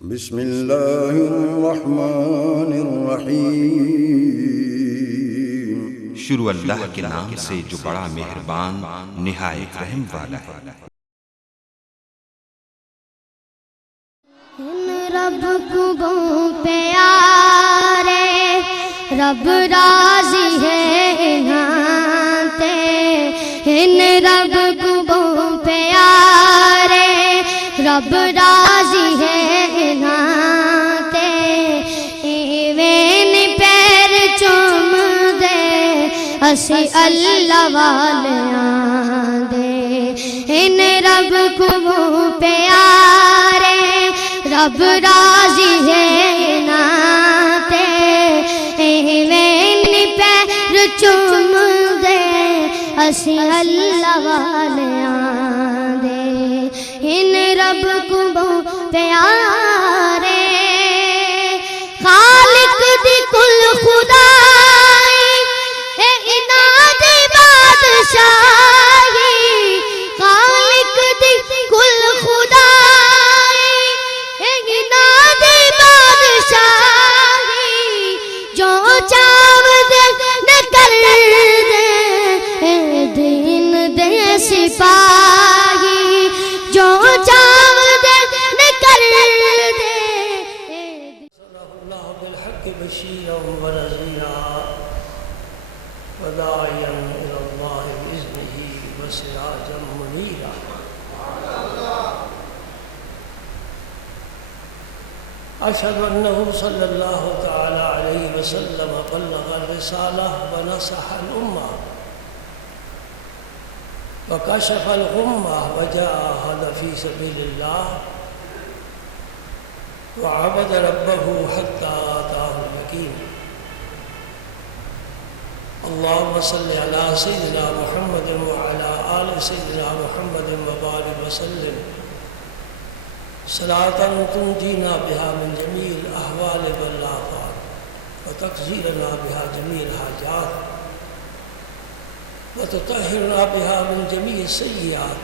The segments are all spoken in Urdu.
بسم اللہ الرحمن الرحیم۔ شروع اللہ کے نام سے جو بڑا مہربان نہایت رحم والا ہے۔ رب کو پیارے رب راضی ہے انہاں ان رب کو پیارے رب راضی ہے انہاں ایویں پیر چوم دے اسی اللہ والیاں دے ان رب کو پیارے رب راضی ہے ناتے ایویں پیر چوم دے اسی اللہ والیاں دے ان رب کو پیارے خالق دی کل خدائی اے انہاں دی بادشاہی خالق دی کل خدائی جو چاو دے نہ کر دے دین دے سپاہی جو چاو دے نہ کر دے اللہ بالحق بشیرا ونذیرا وداعیا الی اللہ باذنہ وسراجا منیرا۔ اشہد انہ صلی اللہ تعالی علیہ وسلم بلغ الرسالہ ونصح الامہ وکشف الغمہ وجاہد فی سبیل اللہ وعبد ربہ حتی آتاہ الیقین۔ اللہم صلی علی سیدنا محمد وعلی آل سیدنا محمد وبارک وسلم صلاة تنجینا بها من جمیع الاحوال والآفات وتقضینا بها جمیع الحاجات وتطہرنا بها من جمیع السیئات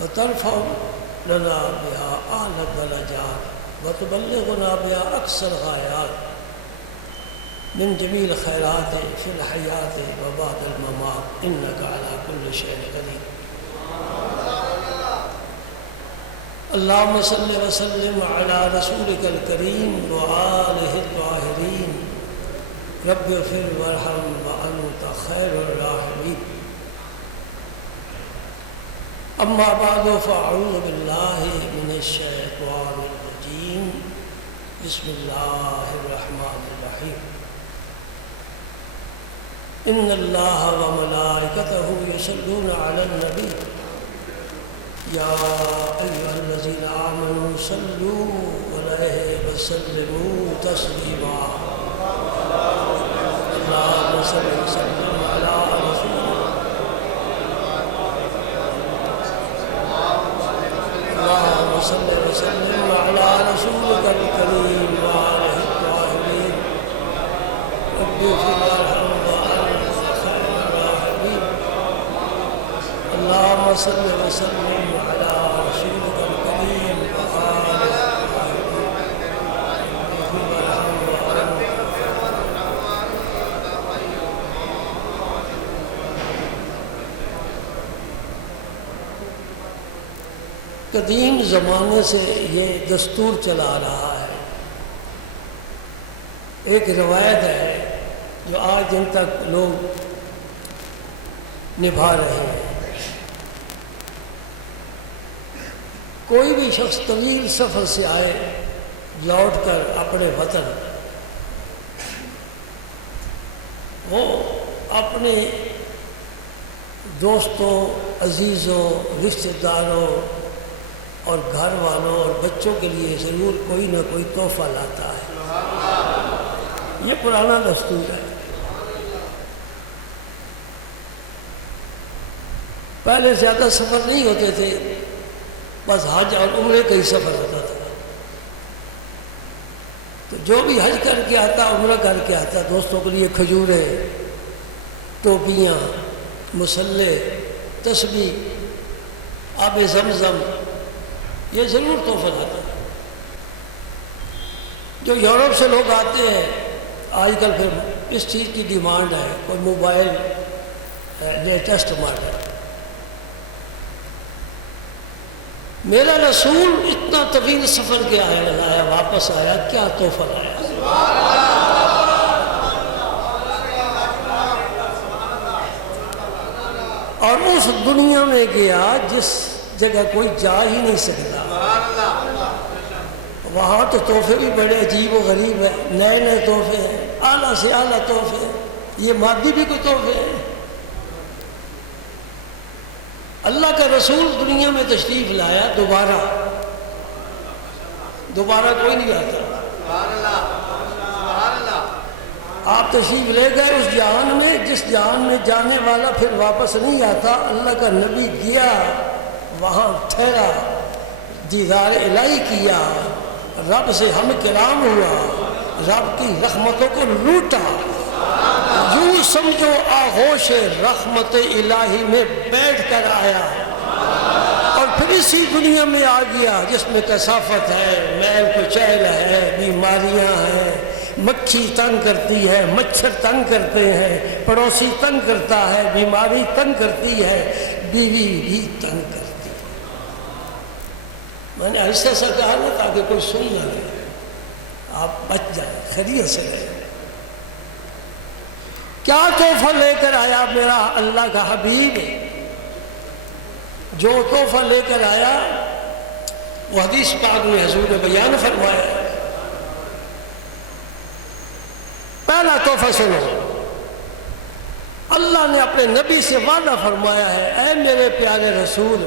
وترفع لنا بها اعلی الدرجات وتبلغنا بها اقصى الغایات من جمیع الخیرات فی الحیات وبعد الممات انک علی کل شیء قدیر۔ اللہم صلی وسلم علی رسولک الکریم وآلہ الطاہرین رب اغفر وارحم وانت خیر الراحمین۔ اما بعد فاعوذ باللہ من الشیطان الرجیم بسم اللہ الرحمن الرحیم۔ ان اللہ وملائکتہ یصلون علی النبی یا ایھا الذین آمنوا صلوا علیہ وسلموا تسلیما۔ اللہم صل وسلم علی اللہم صل وسلم علی رسولک الکریم وآلہ الطاہرین رب اغفر وارحم وانت خیر الراحمین۔ اللہم صل وسلم علی رسولک الکریم وآلہ الطاہرین رب اغفر وارحم وانت قدیم زمانے سے یہ دستور چلا رہا ہے۔ ایک روایت ہے جو آج دن تک لوگ نبھا رہے ہیں۔ کوئی بھی شخص طویل سفر سے آئے لوٹ کر اپنے وطن وہ اپنے دوستوں عزیزوں رشتہ داروں اور گھر والوں اور بچوں کے لیے ضرور کوئی نہ کوئی تحفہ لاتا ہے۔ یہ پرانا دستور ہے۔ پہلے زیادہ سفر نہیں ہوتے تھے، بس حج اور عمرے کا ہی سفر ہوتا تھا۔ تو جو بھی حج کر کے آتا عمرہ کر کے آتا دوستوں کے لیے کھجوریں ٹوپیاں مسلح تسبیح آب زمزم یہ ضرور تحفہ لاتا ہے۔ جو یورپ سے لوگ آتے ہیں آج کل پھر اس چیز کی ڈیمانڈ ہے، کوئی موبائل لیٹسٹ ماڈل۔ میرا رسول اتنا طویل سفر کے آیا واپس آیا، کیا تحفہ لایا؟ اور اس دنیا میں گیا جس جگہ کوئی جا ہی نہیں سکتا۔ وہاں تو تحفے بھی بڑے عجیب و غریب ہیں، نئے نئے تحفے ہیں، اعلیٰ سے اعلیٰ تحفے ہیں، یہ مادی بھی کوئی تحفے ہیں۔ اللہ کا رسول دنیا میں تشریف لایا، دوبارہ کوئی نہیں آتا۔ آپ تشریف لے گئے اس جہان میں جس جہان میں جانے والا پھر واپس نہیں آتا۔ اللہ کا نبی گیا، وہاں ٹھہرا، دیدار الہی کیا، رب سے ہم کلام ہوا، رب کی رحمتوں کو لوٹا، یوں سمجھو آغوش رحمت الہی میں بیٹھ کر آیا، اور پھر اسی دنیا میں آ گیا جس میں کثافت ہے، میل کچیل ہے، بیماریاں ہیں، مکھی تنگ کرتی ہے، مچھر تنگ کرتے ہیں، پڑوسی تنگ کرتا ہے، بیماری تنگ کرتی ہے، بیوی بھی تنگ کرتی ہے۔ میں نے ایسا سا کہا نا تاکہ کوئی سن نہ لے، آپ بچ جائیں، خیریت سے رہیں۔ کیا تحفہ لے کر آیا میرا اللہ کا حبیب؟ جو تحفہ لے کر آیا وہ حدیث پاک میں حضور نے بیان فرمایا۔ پہلا تحفہ سنو، اللہ نے اپنے نبی سے وعدہ فرمایا ہے، اے میرے پیارے رسول،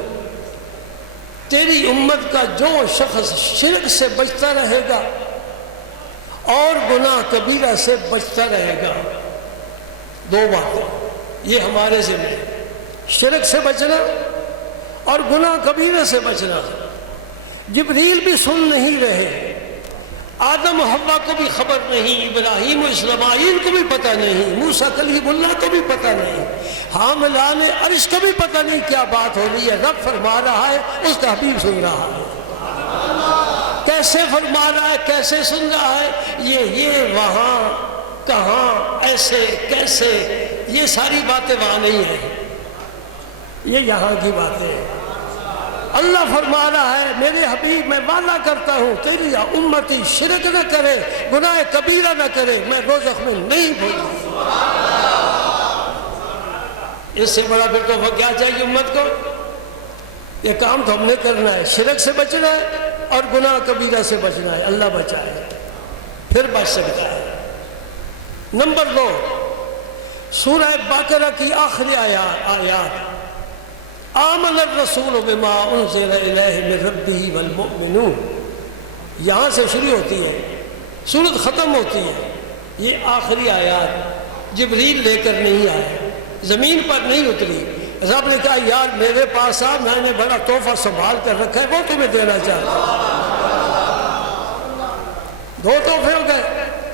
تیری امت کا جو شخص شرک سے بچتا رہے گا اور گناہ کبیرہ سے بچتا رہے گا، دو باتیں یہ ہمارے ذمہ ہیں، شرک سے بچنا اور گناہ کبیرہ سے بچنا۔ جبریل بھی سن نہیں رہے، آدم و حوا کو بھی خبر نہیں، ابراہیم و اسماعیل کو بھی پتہ نہیں، موسیٰ کلیم اللہ کو بھی پتہ نہیں، حاملان عرش کو بھی پتہ نہیں کیا بات ہو رہی ہے۔ رب فرما رہا ہے، اس کا حبیب سن رہا ہے۔ کیسے فرما رہا ہے، کیسے سن رہا ہے؟ یہ وہاں، کہاں، ایسے، کیسے، یہ ساری باتیں وہاں نہیں ہیں، یہ یہاں کی باتیں ہیں۔ اللہ فرما رہا ہے، میرے حبیب میں وعدہ کرتا ہوں تیری امتی شرک نہ کرے، گناہ کبیرہ نہ کرے، میں دوزخ میں نہیں بھیجوں۔ اس سے بڑا پھر تو کیا چاہیے امت کو؟ یہ کام تو ہم نے کرنا ہے، شرک سے بچنا ہے اور گناہ کبیرہ سے بچنا ہے، اللہ بچائے پھر بچ سکتا ہے۔ نمبر 2، سورہ بقرہ کی آخری آیات، آمن الرسول بما انزل الیہ من ربہ والمؤمنون، یہاں سے شروع ہوتی ہے، سورت ختم ہوتی ہے۔ یہ آخری آیات جبریل لے کر نہیں آئے، زمین پر نہیں اتری۔ رب نے کہا یار میرے پاس آ، میں نے بڑا تحفہ سنبھال کر رکھا ہے، وہ تمہیں دینا چاہتا ہوں۔ 2 تحفے ہو گئے،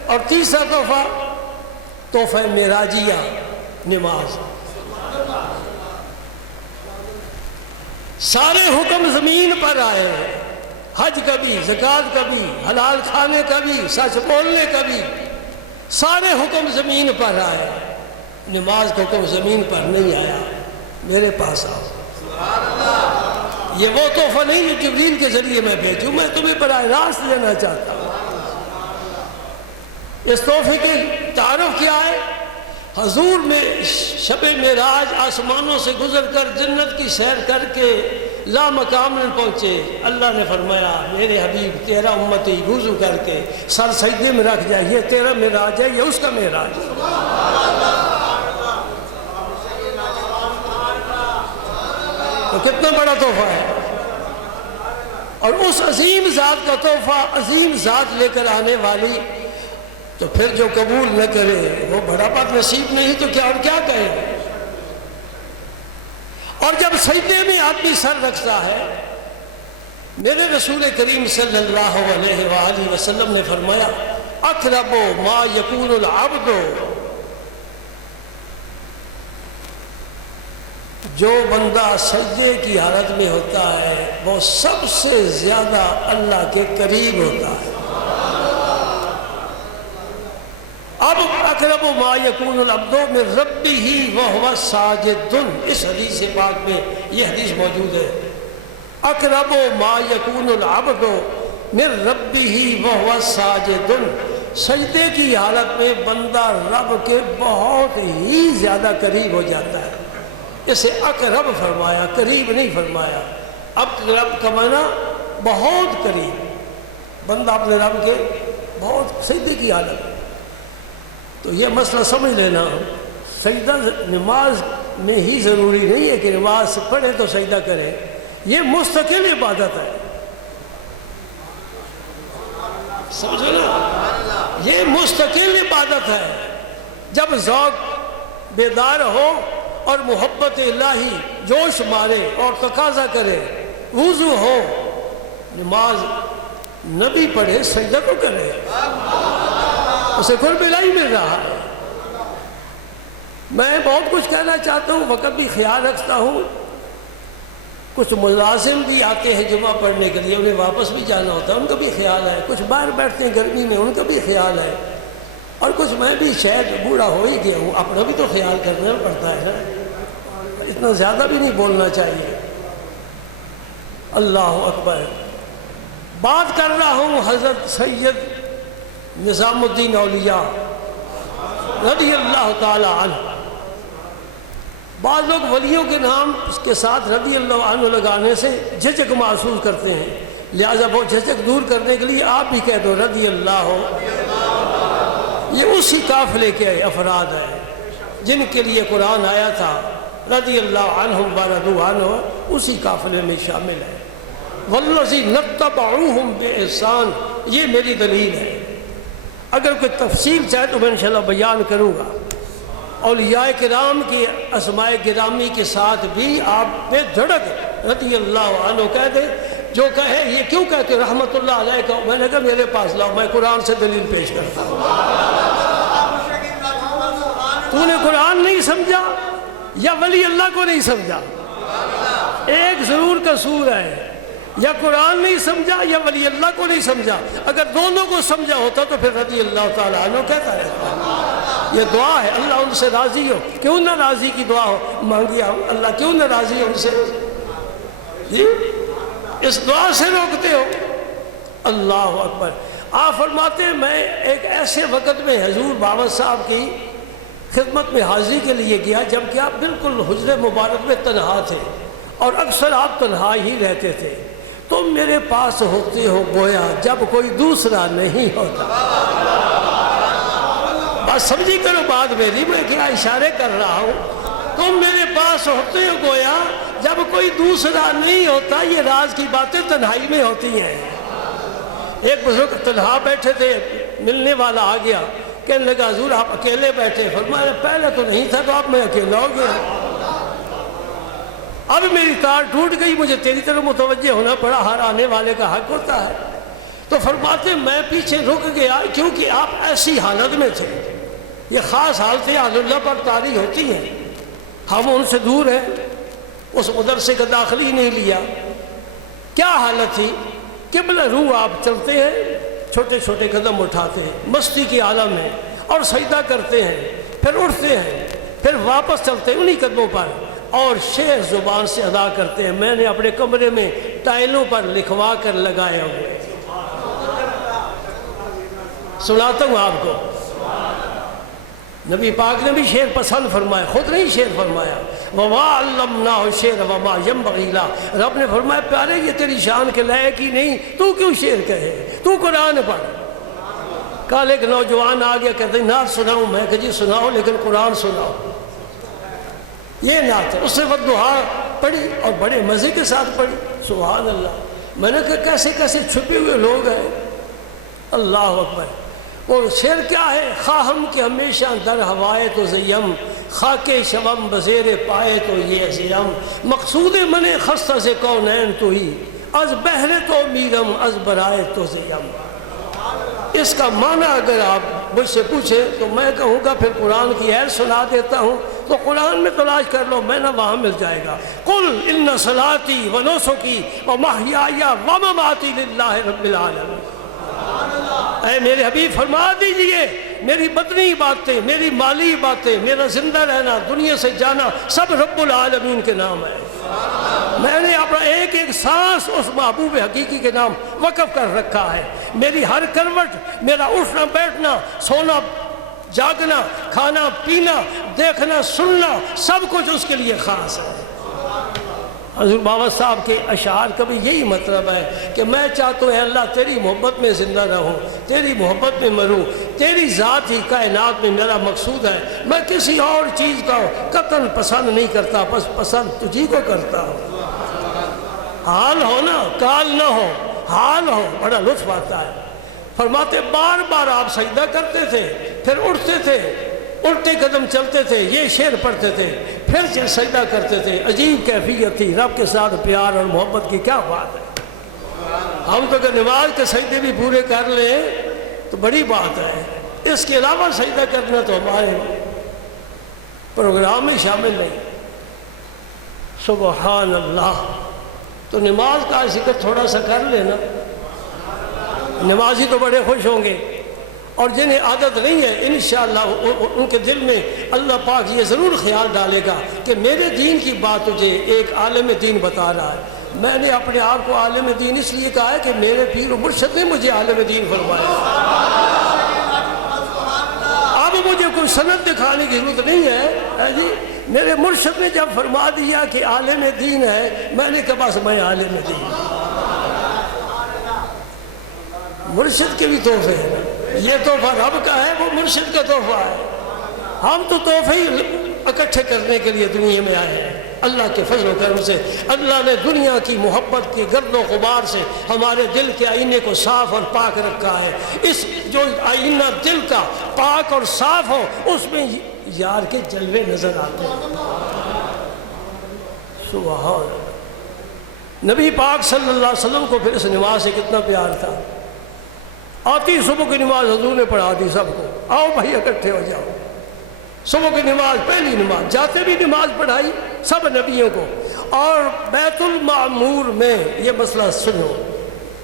اور تیسرا تحفہ معراجیہ، نماز۔ سارے حکم زمین پر آئے ہیں، حج کا بھی، زکوٰۃ کا بھی، حلال کھانے کا بھی، سچ بولنے کا بھی، سارے حکم زمین پر آئے، نماز کا حکم زمین پر نہیں آیا۔ میرے پاس آؤ، یہ وہ تحفہ نہیں جو جبریل کے ذریعے میں بھیجوں، میں تمہیں براہ راست دینا چاہتا ہوں۔ اس تحفے کی تعارف کیا ہے؟ حضور میں شب معراج آسمانوں سے گزر کر جنت کی سیر کر کے لا مقام میں پہنچے، اللہ نے فرمایا میرے حبیب تیرا امتی وضو کر کے سر سجدے میں رکھ جائے، یہ تیرا معراج ہے، یہ اس کا معراج ہے۔ تو کتنا بڑا تحفہ ہے، اور اس عظیم ذات کا تحفہ عظیم ذات لے کر آنے والی، تو پھر جو قبول نہ کرے وہ بڑا بد نصیب نہیں تو کیا اور کیا کہے۔ اور جب سجدے میں آدمی سر رکھتا ہے، میرے رسول کریم صلی اللہ علیہ وآلہ وسلم نے فرمایا اقرب ما یکون العبد جو بندہ سجدے کی حالت میں ہوتا ہے وہ سب سے زیادہ اللہ کے قریب ہوتا ہے۔ اب اقرب ما یکون العبد من ربہ وہو ساجد، اس حدیث پاک میں یہ حدیث موجود ہے، اقرب ما یکون العبد من ربہ وہو ساجد، سجدے کی حالت میں بندہ رب کے بہت ہی زیادہ قریب ہو جاتا ہے۔ اسے اقرب فرمایا، قریب نہیں فرمایا۔ اقرب کا معنی بہت قریب، بندہ اپنے رب کے بہت سجدے کی حالت۔ تو یہ مسئلہ سمجھ لینا، سجدہ نماز میں ہی ضروری نہیں ہے کہ نماز پڑھے تو سجدہ کرے، یہ مستقل عبادت ہے، سمجھو نا، یہ مستقل عبادت ہے۔ جب ذوق بیدار ہو اور محبت الہی جوش مارے اور تقاضا کرے، وضو ہو، نماز نبی پڑھے، سجدہ تو کرے، اسے قرب الہی مل رہا ہے۔ میں بہت کچھ کہنا چاہتا ہوں، وقت بھی خیال رکھتا ہوں، کچھ ملازم بھی آتے ہیں جمعہ پڑھنے کے لیے، انہیں واپس بھی جانا ہوتا ہے، ان کا بھی خیال ہے، کچھ باہر بیٹھتے ہیں گرمی میں، ان کا بھی خیال ہے، اور کچھ میں بھی شاید بوڑھا ہو ہی گیا ہوں، اپنا بھی تو خیال کرنا پڑتا ہے نا، اتنا زیادہ بھی نہیں بولنا چاہیے۔ اللہ اکبر۔ بات کر رہا ہوں حضرت سید نظام الدین اولیاء رضی اللہ تعالی عنہ۔ بعض لوگ ولیوں کے نام کے ساتھ رضی اللہ عنہ لگانے سے جھجک محسوس کرتے ہیں، لہذا وہ جھجک دور کرنے کے لیے آپ بھی کہہ دو رضی اللہ ہو۔ یہ اسی قافلے کے افراد ہیں جن کے لیے قرآن آیا تھا، رضی اللہ عنہم ورضوا عنہ، اسی قافلے میں شامل ہے۔ والذین اتبعوہم بإحسان، یہ میری دلیل ہے۔ اگر کوئی تفصیل چاہے تو میں انشاءاللہ بیان کروں گا۔ اولیاء کرام کی اسماء گرامی کے ساتھ بھی آپ بے دھڑک رضی اللہ عنہ کہہ دیں، جو کہے یہ کیوں کہتے رحمت اللہ علیہ کا، میں نے کہا میرے پاس لاؤ، میں قرآن سے دلیل پیش کرتا ہوں۔ تو نے قرآن نہیں سمجھا یا ولی اللہ کو نہیں سمجھا؟ ایک ضرور قصور ہے، یا قرآن نہیں سمجھا یا ولی اللہ کو نہیں سمجھا۔ اگر دونوں کو سمجھا ہوتا تو پھر رضی اللہ تعالیٰ عنہ کہتا رہتا۔ یہ دعا ہے، اللہ ان سے راضی ہو، کیوں نہ راضی کی دعا ہو، مانگیا ہوں اللہ کیوں نہ راضی ہو ان سے، اس دعا سے روکتے ہو۔ اللہ اکبر۔ آپ فرماتے ہیں میں ایک ایسے وقت میں حضور بابا صاحب کی خدمت میں حاضری کے لیے گیا جبکہ آپ بالکل حجر مبارک میں تنہا تھے، اور اکثر آپ تنہا ہی رہتے تھے۔ تم میرے پاس ہوتے ہو گویا جب کوئی دوسرا نہیں ہوتا۔ بس سمجھی کرو بات میری، میں کیا اشارے کر رہا ہوں۔ تم میرے پاس ہوتے ہو گویا جب کوئی دوسرا نہیں ہوتا۔ یہ راز کی باتیں تنہائی میں ہوتی ہیں۔ ایک بزرگ تنہا بیٹھے تھے، ملنے والا آ گیا، کہنے لگا حضور آپ اکیلے بیٹھے؟ فرمایا پہلے تو نہیں تھا تو اب میں اکیلا ہو گیا، اب میری تار ٹوٹ گئی، مجھے تیری طرف متوجہ ہونا پڑا، ہر آنے والے کا حق ہوتا ہے۔ تو فرماتے میں پیچھے رک گیا کیونکہ آپ ایسی حالت میں تھے۔ یہ خاص حالتیں اہل اللہ پر طاری ہوتی ہیں، ہم ان سے دور ہیں، اس مدرسے کا داخل ہی نہیں لیا۔ کیا حالت تھی؟ قبلہ روح آپ چلتے ہیں، چھوٹے چھوٹے قدم اٹھاتے ہیں، مستی کی عالم ہے، اور سجدہ کرتے ہیں، پھر اٹھتے ہیں، پھر واپس چلتے ہیں انہی قدموں پر، اور شعر زبان سے ادا کرتے ہیں۔ میں نے اپنے کمرے میں ٹائلوں پر لکھوا کر لگائے ہوئے، سناتا ہوں آپ کو۔ نبی پاک نے بھی شعر پسند فرمایا، خود نہیں شعر فرمایا، وَمَا عَلَّمْنَاهُ الشِّعْرَ وَمَا يَنبَغِي لَهُ، رب نے فرمایا پیارے یہ تیری شان کے لائق ہی نہیں، تو کیوں شعر کہے، تو قرآن پڑھ۔ کل ایک نوجوان آ گیا کہتے ہیں نعت سناؤں، میں کہا جی سناؤ لیکن قرآن سناؤ۔ یہ نعت ہے، اس نے والضحیٰ پڑھی اور بڑے مزے کے ساتھ پڑھی، سبحان اللہ۔ میں نے کہا کیسے کیسے چھپے ہوئے لوگ ہیں، اللہ اکبر۔ اور شعر کیا ہے؟ خواہم کہ ہمیشہ در ہوائے تو زیم، خاک شوم بزیر پائے تو یہ زیم، مقصود من خستہ سے کونین تو ہی، از بہر تو میرم از برائے تو زیم۔ اس کا معنی اگر آپ مجھ سے پوچھیں تو میں کہوں گا پھر قرآن کی آیت سنا دیتا ہوں، تو قرآن میں تلاش کر لو، میں نہ وہاں مل جائے گا۔ قل ان صلاتی و نسکی و محیای و مماتی للہ رب العالمین۔ اے میرے حبیب فرما دیجئے میری بدنی باتیں، میری مالی باتیں، میرا زندہ رہنا، دنیا سے جانا، سب رب العالمین کے نام ہے۔ میں نے اپنا ایک ایک سانس اس محبوب حقیقی کے نام وقف کر رکھا ہے۔ میری ہر کروٹ، میرا اٹھنا بیٹھنا، سونا جاگنا، کھانا پینا، دیکھنا سننا، سب کچھ اس کے لیے خاص ہے۔ حضور بابا صاحب کے اشعار کا بھی یہی مطلب ہے کہ میں چاہتا ہوں اے اللہ تیری محبت میں زندہ رہوں، تیری محبت میں مروں، تیری ذات ہی کائنات میں میرا مقصود ہے، میں کسی اور چیز کا قطعاً پسند نہیں کرتا، بس پسند تجھی کو کرتا ہوں۔ حال ہو نا، کال نہ ہو، حال ہو، بڑا لطف آتا ہے۔ فرماتے بار بار آپ سجدہ کرتے تھے، پھر اٹھتے تھے، الٹے قدم چلتے تھے، یہ شعر پڑھتے تھے، پھر سجدہ کرتے تھے۔ عجیب کیفیت تھی، رب کے ساتھ پیار اور محبت کی کیا بات ہے۔ ہم تو اگر نماز کے سجدے بھی پورے کر لیں تو بڑی بات ہے، اس کے علاوہ سجدہ کرنا تو ہمارے پروگرام میں شامل نہیں۔ سبحان اللہ۔ تو نماز کا ذکر تھوڑا سا کر لینا، نمازی تو بڑے خوش ہوں گے، اور جنہیں عادت نہیں ہے انشاءاللہ ان کے دل میں اللہ پاک یہ ضرور خیال ڈالے گا کہ میرے دین کی بات تجھے ایک عالم دین بتا رہا ہے۔ میں نے اپنے آپ کو عالم دین اس لیے کہا ہے کہ میرے پیر و مرشد نے مجھے عالم دین فرمایا۔ اب مجھے کوئی سند دکھانے کی ضرورت نہیں ہے جی، میرے مرشد نے جب فرما دیا کہ عالم دین ہے، میں نے کہا بس میں عالم دین۔ مرشد کے بھی تحفے ہیں، یہ تحفہ رب کا ہے، وہ مرشد کا تحفہ ہے۔ ہم تو تحفے ہی اکٹھے کرنے کے لیے دنیا میں آئے ہیں۔ اللہ کے فضل و کرم سے اللہ نے دنیا کی محبت کی گرد و غبار سے ہمارے دل کے آئینے کو صاف اور پاک رکھا ہے۔ اس جو آئینہ دل کا پاک اور صاف ہو، اس میں یار کے جلوے نظر آتے ہیں۔ سبحان اللہ۔ نبی پاک صلی اللہ علیہ وسلم کو پھر اس نماز سے کتنا پیار تھا۔ آتی صبح کی نماز حضور نے پڑھا دی سب کو، آؤ بھائی اکٹھے ہو جاؤ۔ صبح کی نماز پہلی نماز، جاتے بھی نماز پڑھائی سب نبیوں کو۔ اور بیت المعمور میں یہ مسئلہ سنو،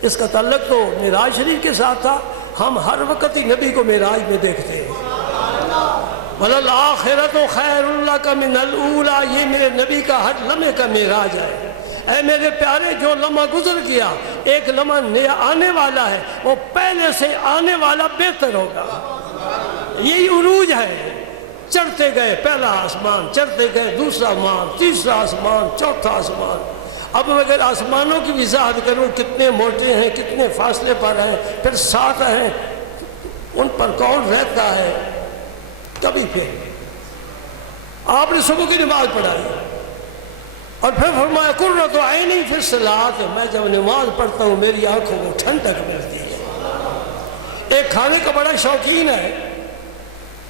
اس کا تعلق تو معراج شریف کے ساتھ تھا، ہم ہر وقت ہی نبی کو معراج میں دیکھتے ہیں۔ وَلَلْآخِرَةُ خَيْرٌ لَكَ مِنَ الْأُولَىٰ، یہ میرے نبی کا ہر لمحے کا معراج ہے۔ اے میرے پیارے، جو لمحہ گزر گیا ایک لمحہ نیا آنے والا ہے، وہ پہلے سے آنے والا بہتر ہوگا۔ یہی عروج ہے، چڑھتے گئے پہلا آسمان، چڑھتے گئے دوسرا آسمان، تیسرا آسمان، چوتھا آسمان۔ اب اگر آسمانوں کی وضاحت کروں کتنے موٹے ہیں، کتنے فاصلے پر ہیں، پھر ساتھ ہیں، ان پر کون رہتا ہے، کبھی پھر آپ نے صبح کی نماز پڑھائی اور پھر فرمایا قرۃ عینی فی الصلاۃ، میں جب نماز پڑھتا ہوں میری آنکھوں کو ٹھنڈک ملتی ہے۔ ایک کھانے کا بڑا شوقین ہے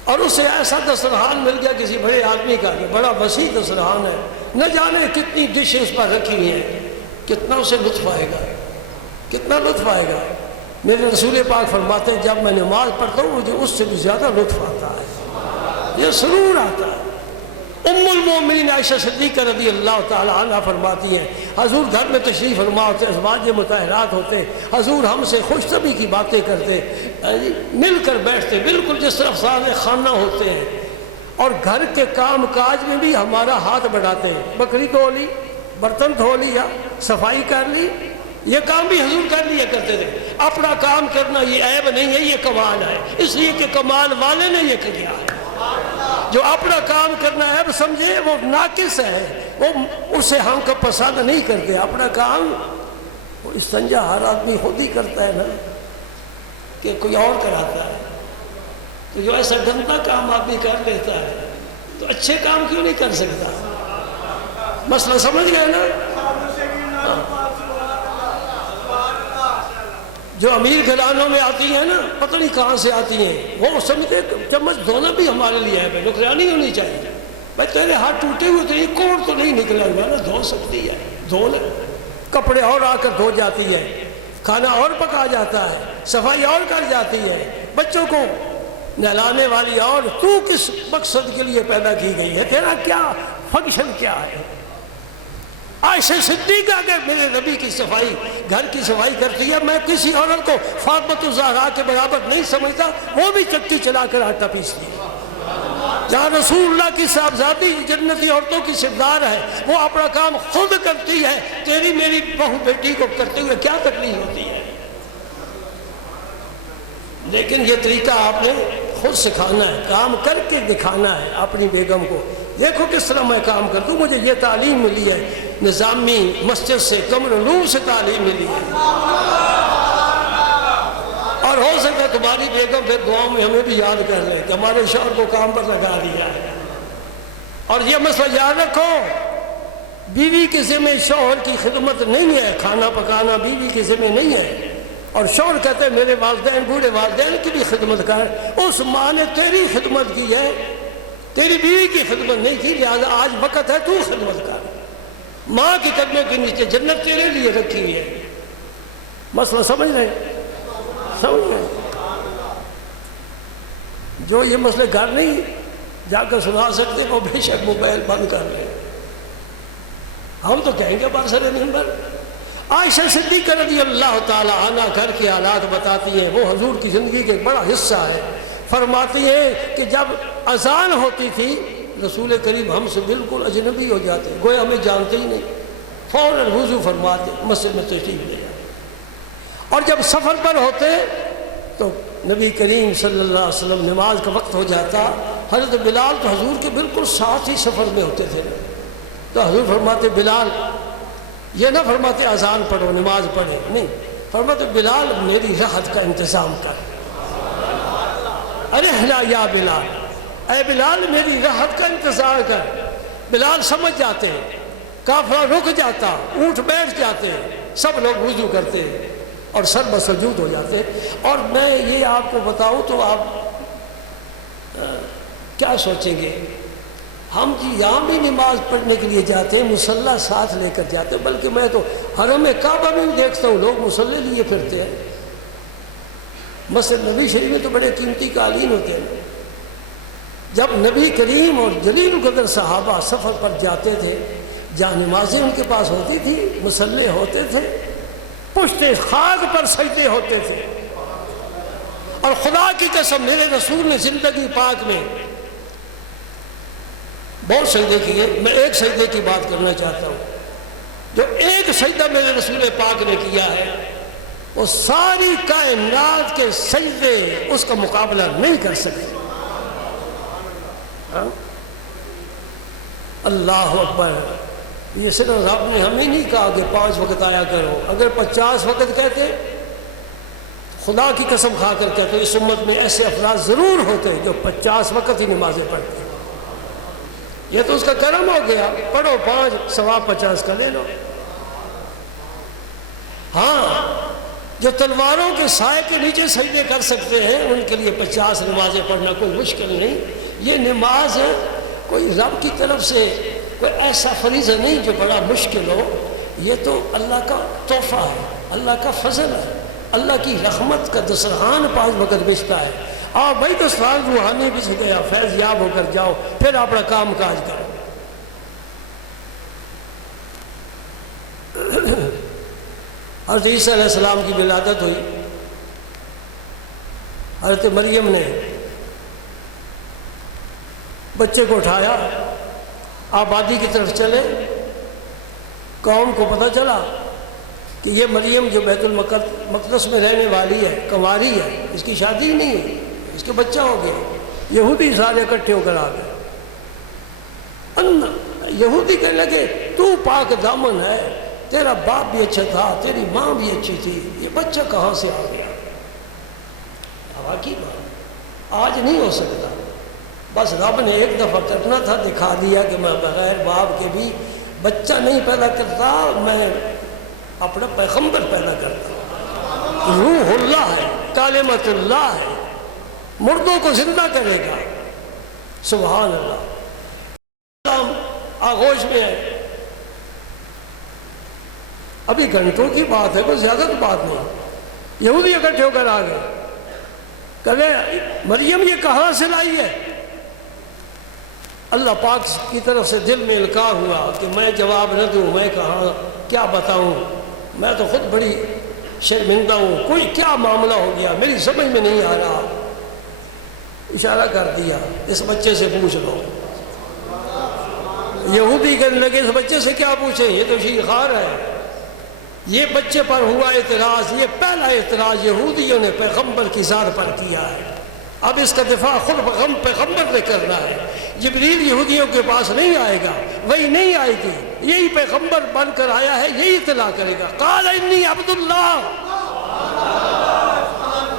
اور اسے ایسا دسترخوان مل گیا کسی بڑے آدمی کا، یہ بڑا وسیع دسترخوان ہے، نہ جانے کتنی ڈشیں اس پر رکھی ہوئی ہیں، کتنا اسے لطف آئے گا، کتنا لطف آئے گا۔ میرے رسول پاک فرماتے ہیں جب میں نماز پڑھتا ہوں مجھے اس سے بھی زیادہ لطف آتا ہے، یہ سرور آتا ہے۔ ام المومنین عائشہ صدیقہ رضی اللہ تعالی عنہ فرماتی ہیں حضور گھر میں تشریف فرما ہوتے، ازواج مطہرات ہوتے، حضور ہم سے خوش طبعی کی باتیں کرتے، مل کر بیٹھتے، بالکل جس طرح افسانہ خانہ ہوتے ہیں، اور گھر کے کام کاج میں بھی ہمارا ہاتھ بڑھاتے ہیں۔ بکری دھو لی، برتن دھو لیا، صفائی کر لی، یہ کام بھی حضور کر لیا کرتے تھے۔ اپنا کام کرنا یہ عیب نہیں ہے، یہ کمال ہے، اس لیے کہ کمال والے نے یہ کیا ہے۔ جو اپنا کام کرنا عیب سمجھے وہ ناقص ہے، وہ اسے ہم کو پسند نہیں کرتے۔ اپنا کام وہ استنجا ہر آدمی خود ہی کرتا ہے نا، کہ کوئی اور کراتا ہے۔ تو جو ایسا گندا کام آدمی کر لیتا ہے تو اچھے کام کیوں نہیں کر سکتا؟ مسئلہ سمجھ گئے نا؟ جو امیر گھرانوں میں آتی ہیں نا، پتہ نہیں کہاں سے آتی ہیں، وہ سمجھتے چمچ دھونا بھی ہمارے لیے ہے، نقرانی ہونی چاہیے۔ بھائی تیرے ہاتھ ٹوٹے ہوئے تو یہ کوڑ تو نہیں نکلا ہوا نا، دھو سکتی ہے، دھو لے۔ کپڑے اور آ کر دھو جاتی ہے، کھانا اور پکا جاتا ہے، صفائی اور کر جاتی ہے، بچوں کو نہلانے والی اور تو کس مقصد کے لیے پیدا کی گئی ہے؟ تیرا کیا فنکشن کیا ہے؟ عائشہ صدیقہ اگر میرے نبی کی صفائی، گھر کی صفائی کرتی ہے، میں کسی عورت کو فاطمۃ الزہرا کے برابر نہیں سمجھتا، وہ بھی چکی چلا کر آٹا پیستی ہے۔ جہاں رسول اللہ کی صاحبزادی جنتی عورتوں کی سردار ہے، وہ اپنا کام خود کرتی ہے، تیری میری بہو بیٹی کو کرتے ہوئے کیا تکلیف ہوتی ہے؟ لیکن یہ طریقہ آپ نے خود سکھانا ہے، کام کر کے دکھانا ہے اپنی بیگم کو۔ دیکھو کس طرح میں کام کرتا ہوں، مجھے یہ تعلیم ملی ہے، نظامی مسجد سے، قمر نور سے تعلیم ملی ہے۔ اور ہو سکتا ہے تمہاری بیگم پھر دعاؤں میں ہمیں بھی یاد کر لے کہ ہمارے شوہر کو کام پر لگا دیا ہے۔ اور یہ مسئلہ یاد رکھو، بیوی کے ذمہ شوہر کی خدمت نہیں ہے، کھانا پکانا بیوی کے ذمہ نہیں ہے۔ اور شوہر کہتے ہیں میرے والدین، بوڑھے والدین کی بھی خدمت کر، اس ماں نے تیری خدمت کی ہے، تیری بیوی کی خدمت نہیں کی، لہذا آج وقت ہے تو خدمت کر۔ ماں کے قدموں کے نیچے جنت تیرے لیے رکھی ہوئی ہے۔ مسئلہ سمجھ رہے ہیں؟ سمجھ رہے ہیں؟ جو یہ مسئلے گھر نہیں جا کر سنا سکتے وہ بے شک موبائل بند کر لیں۔ ہم تو کہیں گے برسر منبر۔ عائشہ صدیقہ رضی اللہ تعالی عنہ گھر کے حالات بتاتی ہیں، وہ حضور کی زندگی کا ایک بڑا حصہ ہے۔ فرماتی ہیں کہ جب اذان ہوتی تھی رسول کریم ہم سے بالکل اجنبی ہو جاتے، گویا ہمیں جانتے ہی نہیں، فوراً وضو فرماتے مسجد میں تشریف لے جاتے۔ اور جب سفر پر ہوتے تو نبی کریم صلی اللہ علیہ وسلم نماز کا وقت ہو جاتا، حضرت بلال تو حضور کے بالکل ساتھ ہی سفر میں ہوتے تھے، تو حضور فرماتے بلال، یہ نہ فرماتے اذان پڑھو نماز پڑھے، نہیں، فرماتے بلال میری راحت کا انتظام کر، ارحلا یا بلال، اے بلال میری راحت کا انتظار کر۔ بلال سمجھ جاتے ہیں، قافلہ رک جاتا، اونٹ بیٹھ جاتے، سب لوگ وضو کرتے اور سر بسجود ہو جاتے۔ اور میں یہ آپ کو بتاؤں تو آپ کیا سوچیں گے، ہم جی یہاں بھی نماز پڑھنے کے لیے جاتے ہیں، مصلی ساتھ لے کر جاتے ہیں، بلکہ میں تو حرم کعبہ میں بھی دیکھتا ہوں لوگ مصلی لیے پھرتے ہیں۔ مسجد نبی شریف میں تو بڑے قیمتی قالین ہوتے ہیں۔ جب نبی کریم اور جلیل القدر صحابہ سفر پر جاتے تھے، جہاں نمازیں ان کے پاس ہوتی تھی، مصلی ہوتے تھے، پشت خاک پر سجدے ہوتے تھے۔ اور خدا کی قسم میرے رسول نے زندگی پاک میں بہت سجدے کیے، میں ایک سجدے کی بات کرنا چاہتا ہوں۔ جو ایک سجدہ میرے رسول پاک نے کیا ہے، وہ ساری کائنات کے سجدے اس کا مقابلہ نہیں کر سکتے۔ اللہ اکبر! یہ صرف رب نے ہمیں نہیں کہا کہ 5 وقت آیا کرو، اگر 50 وقت کہتے، خدا کی قسم کھا کر کہتے اس امت میں ایسے افراد ضرور ہوتے جو 50 وقت ہی نمازیں پڑھتے۔ یہ تو اس کا کرم ہو گیا، پڑھو 5 ثواب 50 کا لے لو۔ ہاں، جو تلواروں کے سائے کے نیچے سجدے کر سکتے ہیں ان کے لیے 50 نمازیں پڑھنا کوئی مشکل نہیں۔ یہ نماز کوئی رب کی طرف سے کوئی ایسا فریضہ نہیں جو بڑا مشکل ہو، یہ تو اللہ کا تحفہ ہے، اللہ کا فضل ہے، اللہ کی رحمت کا دسترخوان 5 وقت بچتا ہے۔ آپ بھائی دسترخوان روحانی بچ گیا، فیض یاب ہو کر جاؤ، پھر اپنا کام کاج کرو۔ حضرت عیسیٰ علیہ السلام کی ولادت ہوئی، حضرت مریم نے بچے کو اٹھایا، آبادی کی طرف چلے، قوم کو پتہ چلا کہ یہ مریم جو بیت المقدس میں رہنے والی ہے، کنواری ہے، اس کی شادی نہیں ہے، اس کے بچہ ہو گیا۔ یہودی سارے اکٹھے ہو کر آ گئے۔ یہودی کہنے لگے تو پاک دامن ہے، تیرا باپ بھی اچھا تھا، تیری ماں بھی اچھی تھی، یہ بچہ کہاں سے آ گیا؟ واقعی بات آج نہیں ہو سکتا، بس رب نے ایک دفعہ کرنا تھا، دکھا دیا کہ میں بغیر باپ کے بھی بچہ نہیں پیدا کرتا، میں اپنا پیغمبر پیدا کرتا، روح اللہ ہے، کلمۃ اللہ ہے، مردوں کو زندہ کرے گا۔ سبحان اللہ۔ آغوش میں ہے، ابھی گھنٹوں کی بات ہے، کوئی زیادہ بات نہیں۔ یہودی اکٹھے ہو کر آ گئے، کہنے مریم یہ کہاں سے لائی ہے؟ اللہ پاک کی طرف سے دل میں القاء ہوا کہ میں جواب نہ دوں، میں کہاں کیا بتاؤں، میں تو خود بڑی شرمندہ ہوں، کوئی کیا معاملہ ہو گیا میری سمجھ میں نہیں آ رہا۔ اشارہ کر دیا اس بچے سے پوچھ لو۔ یہودی کہنے لگے اس بچے سے کیا پوچھیں، یہ تو شیخار ہے، یہ بچے پر ہوا اعتراض، یہ پہلا اعتراض یہودیوں نے پیغمبر کی ذات پر کیا ہے۔ اب اس کا دفاع خود پیغمبر نے کرنا ہے۔ جبریل یہودیوں کے پاس نہیں آئے گا، وہی نہیں آئے گی، یہی پیغمبر بن کر آیا ہے، یہی اطلاع کرے گا۔ قال انی عبد اللہ،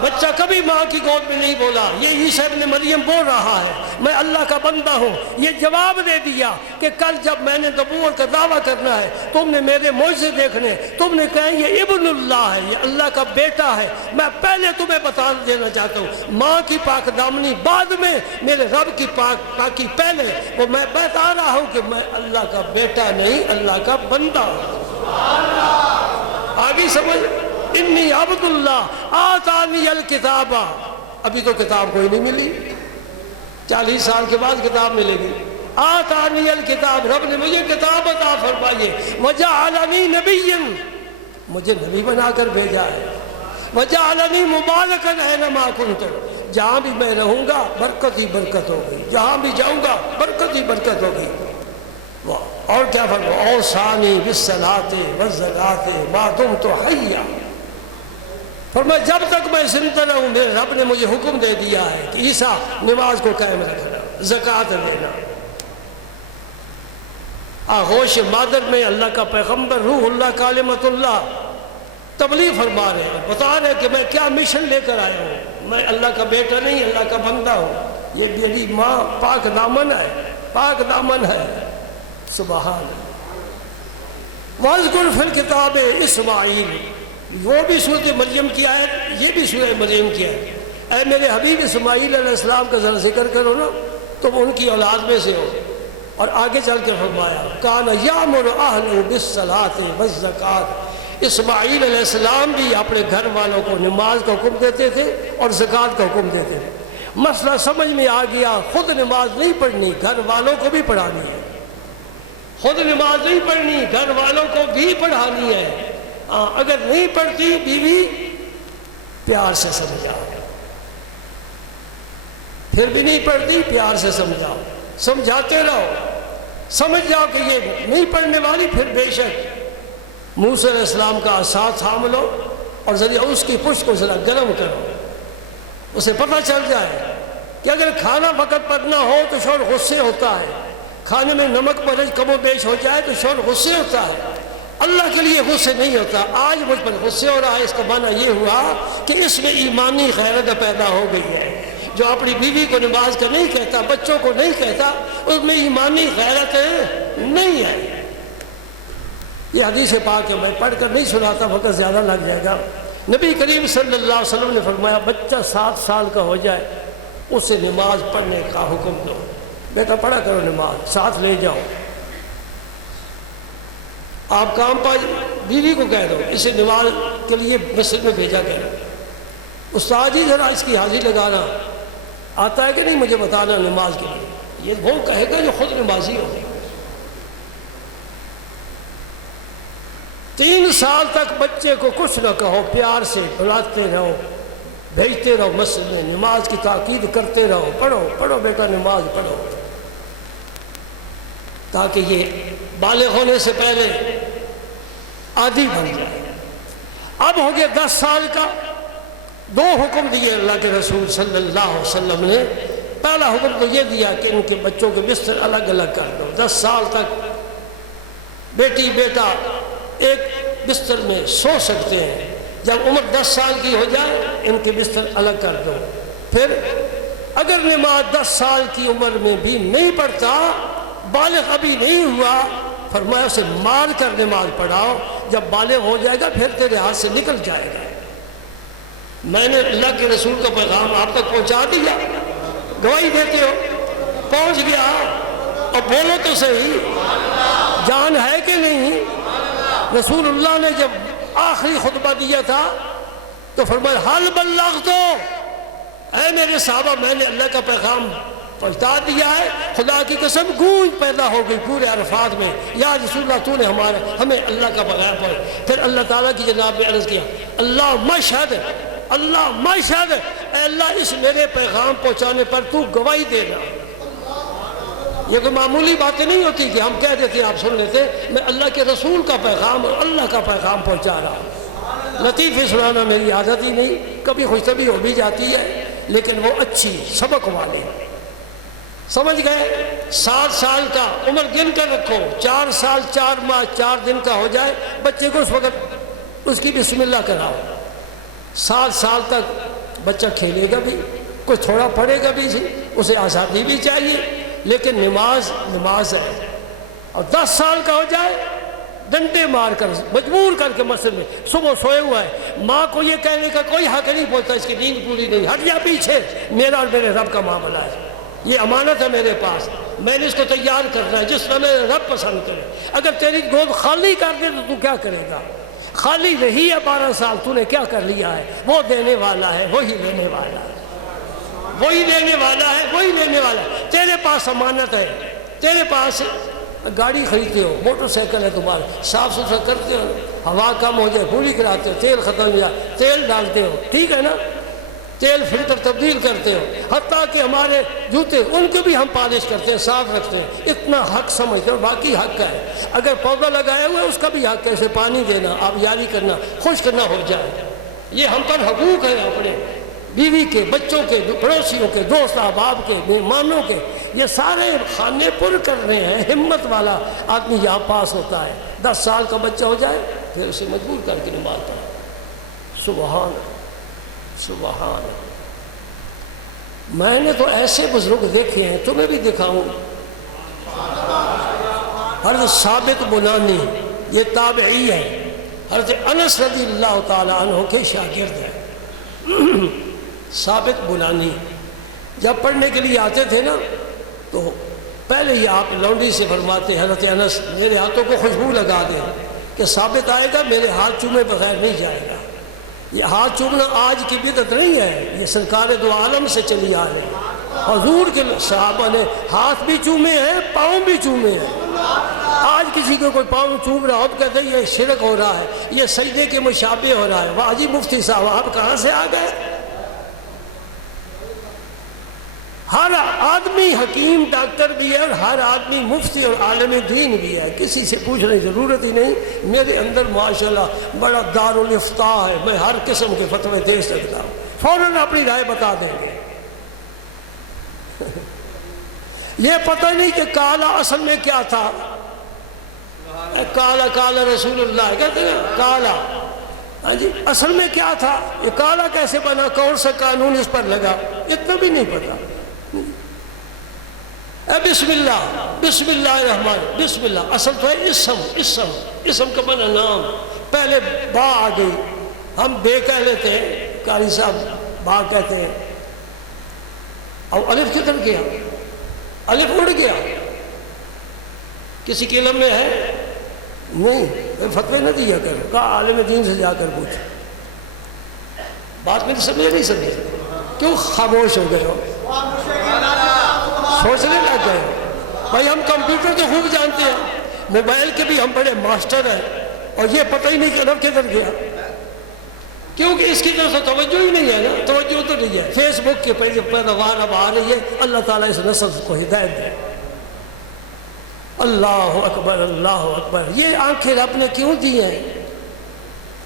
بچہ کبھی ماں کی گود میں نہیں بولا، یہ عیسیٰ ابن مریم بول رہا ہے میں اللہ کا بندہ ہوں۔ یہ جواب دے دیا کہ کل جب میں نے نبوت کا دعویٰ کرنا ہے، تم نے میرے معجزے دیکھنے، تم نے کہا یہ ابن اللہ ہے، یہ اللہ کا بیٹا ہے۔ میں پہلے تمہیں بتا دینا چاہتا ہوں، ماں کی پاک دامنی بعد میں، میرے رب کی پاکی پہلے۔ وہ میں بتا رہا ہوں کہ میں اللہ کا بیٹا نہیں، اللہ کا بندہ ہوں۔ آگے سمجھ، انی عبد اللہ آتانی الکتاب، ابھی تو کتاب کوئی نہیں ملی، 40 سال کے بعد کتاب ملے گی۔ آتانی الکتاب، رب نے مجھے کتاب عطا فرمائی، وجعلنی نبیا، مجھے نبی بنا کر بھیجا ہے، وجعلنی مبارکا اینما کنت، جہاں بھی میں رہوں گا برکت ہی برکت ہوگی، جہاں بھی جاؤں گا برکت ہی برکت ہوگی۔ اور کیا فرمایا، اوصانی بالصلاۃ والزکاۃ ما دمت حیا، فرمایا جب تک میں زندہ رہوں میرے رب نے مجھے حکم دے دیا ہے کہ عیسیٰ نماز کو قائم رکھنا، زکوٰۃ دینا۔ آغوش مادر میں اللہ کا پیغمبر روح اللہ کلمۃ اللہ تبلیغ فرما رہے ہیں، بتا رہے ہیں کہ میں کیا مشن لے کر آیا ہوں، میں اللہ کا بیٹا نہیں، اللہ کا بندہ ہوں۔ یہ میری ماں پاک دامن ہے، پاک دامن ہے، سبحان اللہ۔ واذکر فی الکتاب اسماعیل، وہ بھی سورۃ مریم کی آیت، یہ بھی سورۃ مریم کی آیت۔ اے میرے حبیب اسماعیل علیہ السلام کا ذرا ذکر کرو نا، تم ان کی اولاد میں سے ہو۔ اور آگے چل کے فرمایا کان یامر اہلہ بالصلاۃ والزکاۃ، اسماعیل علیہ السلام بھی اپنے گھر والوں کو نماز کا حکم دیتے تھے اور زکوٰۃ کا حکم دیتے تھے۔ مسئلہ سمجھ میں آ گیا، خود نماز نہیں پڑھنی، گھر والوں کو بھی پڑھانی ہے، خود نماز نہیں پڑھنی، گھر والوں کو بھی پڑھانی ہے۔ اگر نہیں پڑھتی بیوی پیار سے سمجھاؤ، پھر بھی نہیں پڑھتی پیار سے سمجھاؤ، سمجھاتے رہو، سمجھ جاؤ کہ یہ نہیں پڑھنے والی، پھر بے شک موسیٰ علیہ السلام کا ساتھ تھام لو اور ذریعہ اس کی پشت کو ذرا گرم کرو، اسے پتہ چل جائے کہ اگر کھانا وقت پر نہ ہو تو شوہر غصے ہوتا ہے، کھانے میں نمک مرچ کم و بیش ہو جائے تو شوہر غصے ہوتا ہے، اللہ کے لیے غصے نہیں ہوتا۔ آج مجھ پر غصے ہو رہا ہے، اس کا معنی یہ ہوا کہ اس میں ایمانی غیرت پیدا ہو گئی ہے۔ جو اپنی بیوی کو نماز کا نہیں کہتا، بچوں کو نہیں کہتا، اس میں ایمانی غیرت نہیں ہے۔ یہ حدیث پاک ہے، میں پڑھ کر نہیں سناتا، وقت زیادہ لگ جائے گا۔ نبی کریم صلی اللہ علیہ وسلم نے فرمایا بچہ 7 سال کا ہو جائے اسے نماز پڑھنے کا حکم دو، بیٹا پڑھا کرو نماز، ساتھ لے جاؤ۔ آپ کام پر بیوی کو کہہ دو اسے نماز کے لیے مسجد میں بھیجا کرو، استاد جی ذرا اس کی حاضری لگانا آتا ہے کہ نہیں مجھے بتانا نماز کے لیے، یہ وہ کہے گا جو خود نمازی ہو۔ 3 سال تک بچے کو کچھ نہ کہو، پیار سے بلاتے رہو، بھیجتے رہو مسجد میں، نماز کی تاکید کرتے رہو، پڑھو پڑھو بیٹا نماز پڑھو، تاکہ یہ بالغ ہونے سے پہلے عادی بن جائے۔ اب ہو گیا 10 سال کا، 2 حکم دیے اللہ کے رسول صلی اللہ علیہ وسلم نے۔ پہلا حکم تو یہ دیا کہ ان کے بچوں کے بستر الگ الگ کر دو، 10 سال تک بیٹی بیٹا ایک بستر میں سو سکتے ہیں، جب عمر 10 سال کی ہو جائے ان کے بستر الگ کر دو۔ پھر اگر نماز 10 سال کی عمر میں بھی نہیں پڑھتا، بالغ ابھی نہیں ہوا، فرمایا اسے مار کر نماز پڑھاؤ، جب بالغ ہو جائے گا پھر تیرے ہاتھ سے نکل جائے گا۔ میں نے اللہ کے رسول کا پیغام آپ تک پہنچا دیا، گواہی دیتے ہو پہنچ گیا، اور بولو تو صحیح، جان ہے کہ نہیں؟ رسول اللہ نے جب آخری خطبہ دیا تھا تو فرمایا حل بلغتو، اے میرے صحابہ میں نے اللہ کا پیغام پہنچا دیا ہے. خدا کی قسم گونج پیدا ہو گئی پورے عرفات میں, یا رسول اللہ تو نے ہمیں اللہ کا پیغام پہنچا. پھر اللہ تعالیٰ کی جناب نے عرض کیا اللہ مشہد, اللہ مشہد, اے اللہ اس میرے پیغام پہنچانے پر تو گواہی دینا. یہ کوئی معمولی باتیں نہیں ہوتی کہ ہم کہہ دیتے ہیں آپ سن لیتے. میں اللہ کے رسول کا پیغام اور اللہ کا پیغام پہنچا رہا ہوں. لطیفے سنانا میری عادت ہی نہیں, کبھی خوش طبی ہو بھی جاتی ہے لیکن وہ اچھی سبق والے. سمجھ گئے؟ 7 سال کا عمر گن کر رکھو, 4 سال 4 ماہ 4 دن کا ہو جائے بچے کو اس وقت اس کی بسم اللہ کراؤ. 7 سال تک بچہ کھیلے گا بھی, کچھ تھوڑا پڑھے گا بھی, اسے آزادی بھی چاہیے, لیکن نماز نماز ہے. اور 10 سال کا ہو جائے ڈنڈے مار کر مجبور کر کے مسجد میں, صبح سوئے ہوا ہے, ماں کو یہ کہنے کا کوئی حق نہیں پہنچتا اس کی نیند پوری نہیں, ہٹ جا پیچھے, میرا اور میرے رب کا معاملہ ہے, یہ امانت ہے میرے پاس, میں نے اس کو تیار کرنا ہے جس طرح میرے رب پسند کرے. اگر تیری گود خالی کر دے تو کیا کرے گا؟ خالی رہی ہے 12 سال, تو نے کیا کر لیا ہے؟ وہ دینے والا ہے, وہی لینے والا ہے, وہی لینے والا ہے, وہی لینے والا ہے. تیرے پاس امانت ہے, تیرے پاس گاڑی خریدتے ہو, موٹر سائیکل ہے تمہارا, صاف ستھرا کرتے ہو, ہوا کم ہو جائے پوری کراتے ہو, تیل ختم ہو جائے تیل ڈالتے ہو, ٹھیک ہے نا, تیل فلٹر تبدیل کرتے ہو, حتیٰ کہ ہمارے جوتے ان کو بھی ہم پالش کرتے ہیں, صاف رکھتے ہیں. اتنا حق سمجھتے ہیں, باقی حق ہے. اگر پودا لگایا ہوا ہے اس کا بھی حق ہے, اسے پانی دینا, آبیاری کرنا, خشک نہ ہو جائے. یہ ہم پر حقوق ہیں اپنے بیوی کے, بچوں کے, پڑوسیوں کے, دوست احباب کے, مہمانوں کے. یہ سارے خانے پر کر رہے ہیں. ہمت والا آدمی یہاں پاس ہوتا ہے. 10 سال کا بچہ ہو جائے پھر اسے مجبور کر کے نماز پڑھے. سبحان سبحان. میں نے تو ایسے بزرگ دیکھے ہیں, تمہیں بھی دکھاؤں. حضرت ثابت بنانی یہ تابعی ہے, حضرت انس رضی اللہ تعالیٰ عنہ کے شاگرد ہیں. ثابت بنانی جب پڑھنے کے لیے آتے تھے نا تو پہلے ہی آپ لونڈی سے فرماتے حضرت انس میرے ہاتھوں کو خوشبو لگا دیں کہ ثابت آئے گا میرے ہاتھ چومے بغیر نہیں جائے گا. یہ ہاتھ چومنا آج کی بدعت نہیں ہے, یہ سرکار دو عالم سے چلی آ رہی ہے. حضور کے صحابہ نے ہاتھ بھی چومے ہیں, پاؤں بھی چومے ہیں. آج کسی کو کوئی پاؤں چوم رہا ہو تو کہتے ہیں یہ شرک ہو رہا ہے, یہ سجدے کے مشابہ ہو رہا ہے. واہ جی مفتی صاحب آپ کہاں سے آ گئے؟ ہر آدمی حکیم ڈاکٹر بھی ہے اور ہر آدمی مفتی اور عالم دین بھی ہے, کسی سے پوچھنے کی ضرورت ہی نہیں. میرے اندر ماشاءاللہ بڑا دارالافتاء ہے, میں ہر قسم کے فتوے دے سکتا ہوں, فوراً اپنی رائے بتا دیں گے. یہ پتہ نہیں کہ کالا اصل میں کیا تھا. کالا کالا رسول اللہ کہتے ہیں کالا, ہاں جی اصل میں کیا تھا, یہ کالا کیسے بنا, کون سا قانون اس پر لگا, اتنا بھی نہیں پتا. بسم اللہ بسم اللہ الرحمن, بسم اللہ اصل تو ہے اسم, اسم اسم کا بنا نام. پہلے با آ گئی, ہم بے کہہ لیتے ہیں, قاری صاحب با کہتے ہیں. اور الف کدھر گیا, الف اڑ گیا, کسی کے علم میں ہے نہیں, فتوے نہ دیا کر, کہا عالم دین سے جا کر پوچھ. بات میں سمجھے نہیں سمجھے, کیوں خاموش ہو گئے ہو, سوچنے لگ گئے. بھائی ہم کمپیوٹر تو خوب جانتے ہیں, موبائل کے بھی ہم بڑے ماسٹر ہیں, اور یہ پتہ ہی نہیں کہ رب کدھر گیا, کیونکہ اس کی طرف سے توجہ ہی نہیں ہے نا, توجہ تو نہیں ہے. فیس بک کے پہلے پیداوار اب آ رہی ہے, اللہ تعالیٰ اس نسل کو ہدایت دے. اللہ اکبر اللہ اکبر. یہ آنکھیں رب نے کیوں دی ہیں,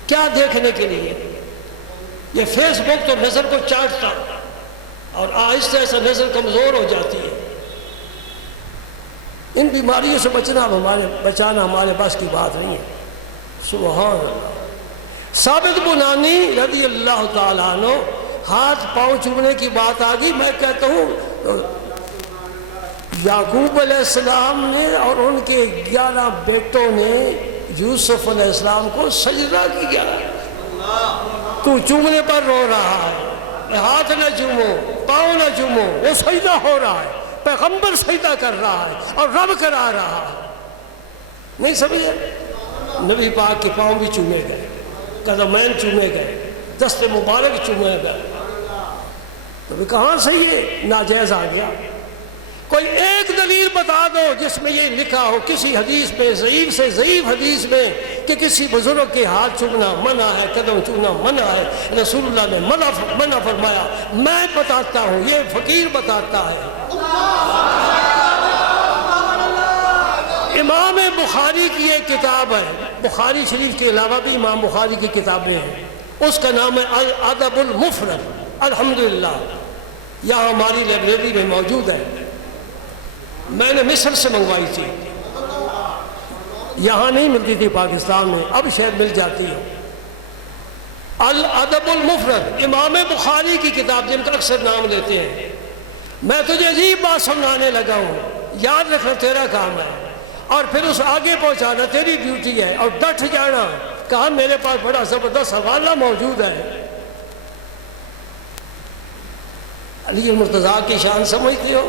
کیا دیکھنے کے لیے. یہ فیس بک تو نظر کو چاٹتا اور آہستہ آہستہ نظر کمزور ہو جاتی ہے. ان بیماریوں سے بچانا ہمارے پاس کی بات نہیں ہے. سبحان اللہ. ثابت بنانی رضی اللہ تعالیٰ عنہ, ہاتھ پاؤں چومنے کی بات آ گئی. میں کہتا ہوں یعقوب علیہ السلام نے اور ان کے 11 بیٹوں نے یوسف علیہ السلام کو سجدہ کیا. تو چومنے پر رو رہا ہے, ہاتھ نہ چومو, پاؤں نہ چومو, وہ سجدہ ہو رہا ہے, پیغمبر سجدہ کر رہا ہے اور رب کرا رہا ہے. نہیں سمجھے؟ نبی پاک کے پاؤں بھی چومے گئے, قدمین چومے گئے, دست مبارک چومے گئے. تو کہاں سے یہ ناجائز آ گیا؟ کوئی ایک دلیل بتا دو جس میں یہ لکھا ہو کسی حدیث میں، ضعیف سے ضعیف حدیث میں، کہ کسی بزرگ کے ہاتھ چومنا منع ہے، قدم چومنا منع ہے، رسول اللہ نے منع فرمایا۔ میں بتاتا ہوں، یہ فقیر بتاتا ہے۔ امام بخاری کی ایک کتاب ہے، بخاری شریف کے علاوہ بھی امام بخاری کی کتابیں ہیں، اس کا نام ہے الادب المفرد۔ الحمدللہ یہاں ہماری لائبریری میں موجود ہے، میں نے مصر سے منگوائی تھی، یہاں نہیں ملتی تھی پاکستان میں، اب شاید مل جاتی ہے۔ الادب المفرد امام بخاری کی کتاب، جن کا اکثر نام لیتے ہیں۔ میں تجھے عجیب بات سمجھانے لگا ہوں، یاد رکھنا تیرا کام ہے، اور پھر اس آگے پہنچانا تیری ڈیوٹی ہے، اور ڈٹ جانا۔ کہا میرے پاس بڑا زبردست حوالہ موجود ہے۔ علی مرتضیٰ کی شان سمجھتے ہو؟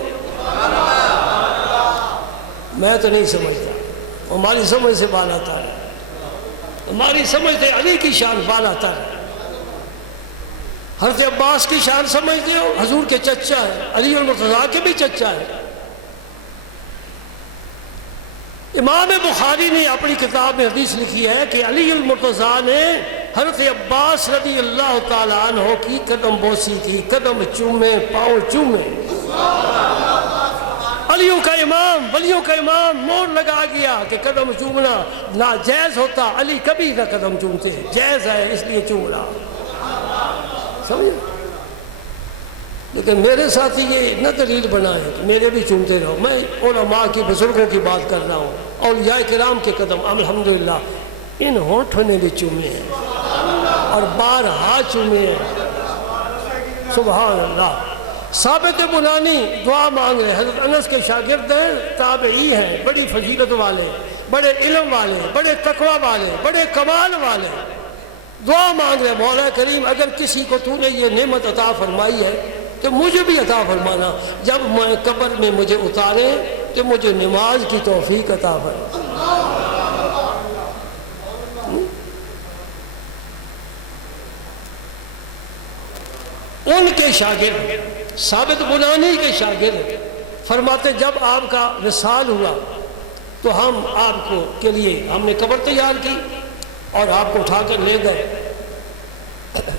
میں تو نہیں سمجھتا، ہماری سمجھ سے بالا تر ہے، ہماری سمجھ سے علی کی شان بالا تر ہے۔ حضرت عباس کی شان سمجھتے ہو؟ حضور کے چچا ہے، علی المرتضیٰ کے بھی چچا ہے۔ امام بخاری نے اپنی کتاب میں حدیث لکھی ہے کہ علی المرتضیٰ نے حضرت عباس رضی اللہ تعالیٰ عنہ کی قدم بوسی کی، قدم چومے، پاؤں چومے۔ علیوں کا امام، ولیوں کا امام مور لگا گیا کہ قدم چومنا ناجائز ہوتا، علی کبھی نہ قدم چومتے، جائز ہے اس لیے چوم رہا، سمجھے؟ لیکن میرے ساتھ یہ نہ دلیل بنائے کہ میرے بھی چومتے رہو۔ میں علماء کی، بزرگوں کی بات کر رہا ہوں، اولیاء کرام کے قدم الحمدللہ ان ہونٹوں نے بھی چومے ہیں اور بارہا چومے ہیں، سبحان اللہ۔ ثابت بنانی دعا مانگ رہے، حضرت انس کے شاگرد ہیں، تابعی ہیں، بڑی فضیلت والے، بڑے علم والے، بڑے تقوی والے، بڑے کمال والے، دعا مانگ رہے، مولا کریم اگر کسی کو تو نے یہ نعمت عطا فرمائی ہے تو مجھے بھی عطا فرمانا، جب میں قبر میں مجھے اتارے کہ مجھے نماز کی توفیق عطا فرما۔ ان کے شاگرد، ثابت بنانی کے شاگرد فرماتے جب آپ کا وصال ہوا تو ہم آپ کو کے لیے ہم نے قبر تیار کی اور آپ کو اٹھا کر لے گئے۔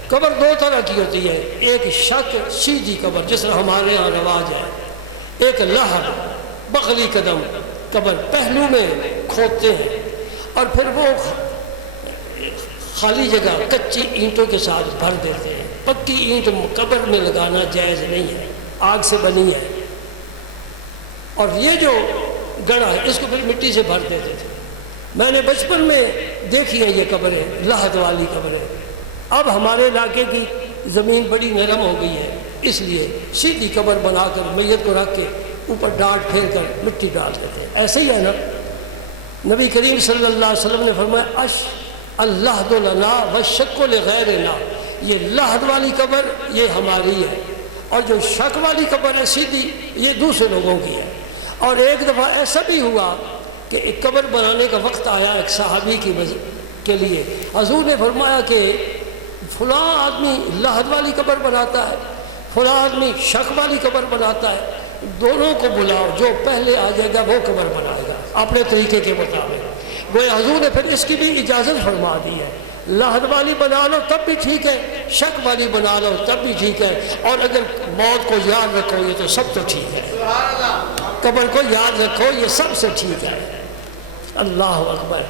قبر دو طرح کی ہوتی ہے، ایک شک سیدھی قبر جس طرح ہمارے یہاں رواج ہے، ایک لحد بغلی قدم قبر پہلو میں کھودتے ہیں اور پھر وہ خالی جگہ کچی اینٹوں کے ساتھ بھر دیتے ہیں۔ پکی اینٹ قبر میں لگانا جائز نہیں ہے، آگ سے بنی ہے، اور یہ جو گڑھا ہے اس کو پھر مٹی سے بھر دیتے تھے۔ میں نے بچپن میں دیکھی ہے یہ قبریں، لحد والی قبریں۔ اب ہمارے علاقے کی زمین بڑی نرم ہو گئی ہے، اس لیے سیدھی قبر بنا کر میت کو رکھ کے اوپر ڈانٹ پھیر کر مٹی ڈال دیتے ہیں۔ ایسے ہی ہے نا، نبی کریم صلی اللہ علیہ وسلم نے فرمایا اللحد لنا والشک لغیرنا، یہ لحد والی قبر یہ ہماری ہے، اور جو شک والی قبر ہے سیدھی یہ دوسرے لوگوں کی ہے۔ اور ایک دفعہ ایسا بھی ہوا کہ ایک قبر بنانے کا وقت آیا ایک صحابی کے لیے، حضور نے فرمایا کہ فلاں آدمی لحد والی قبر بناتا ہے، فلاں آدمی شک والی قبر بناتا ہے، دونوں کو بلاؤ، جو پہلے آ جائے گا وہ قبر بنائے گا اپنے طریقے کے مطابق۔ گویا حضور نے پھر اس کی بھی اجازت فرما دی ہے، لحد والی بنا لو تب بھی ٹھیک ہے، شک والی بنا لو تب بھی ٹھیک ہے، اور اگر موت کو یاد رکھو یہ تو سب تو ٹھیک ہے، قبر کو یاد رکھو یہ سب سے ٹھیک ہے۔ اللہ اکبر،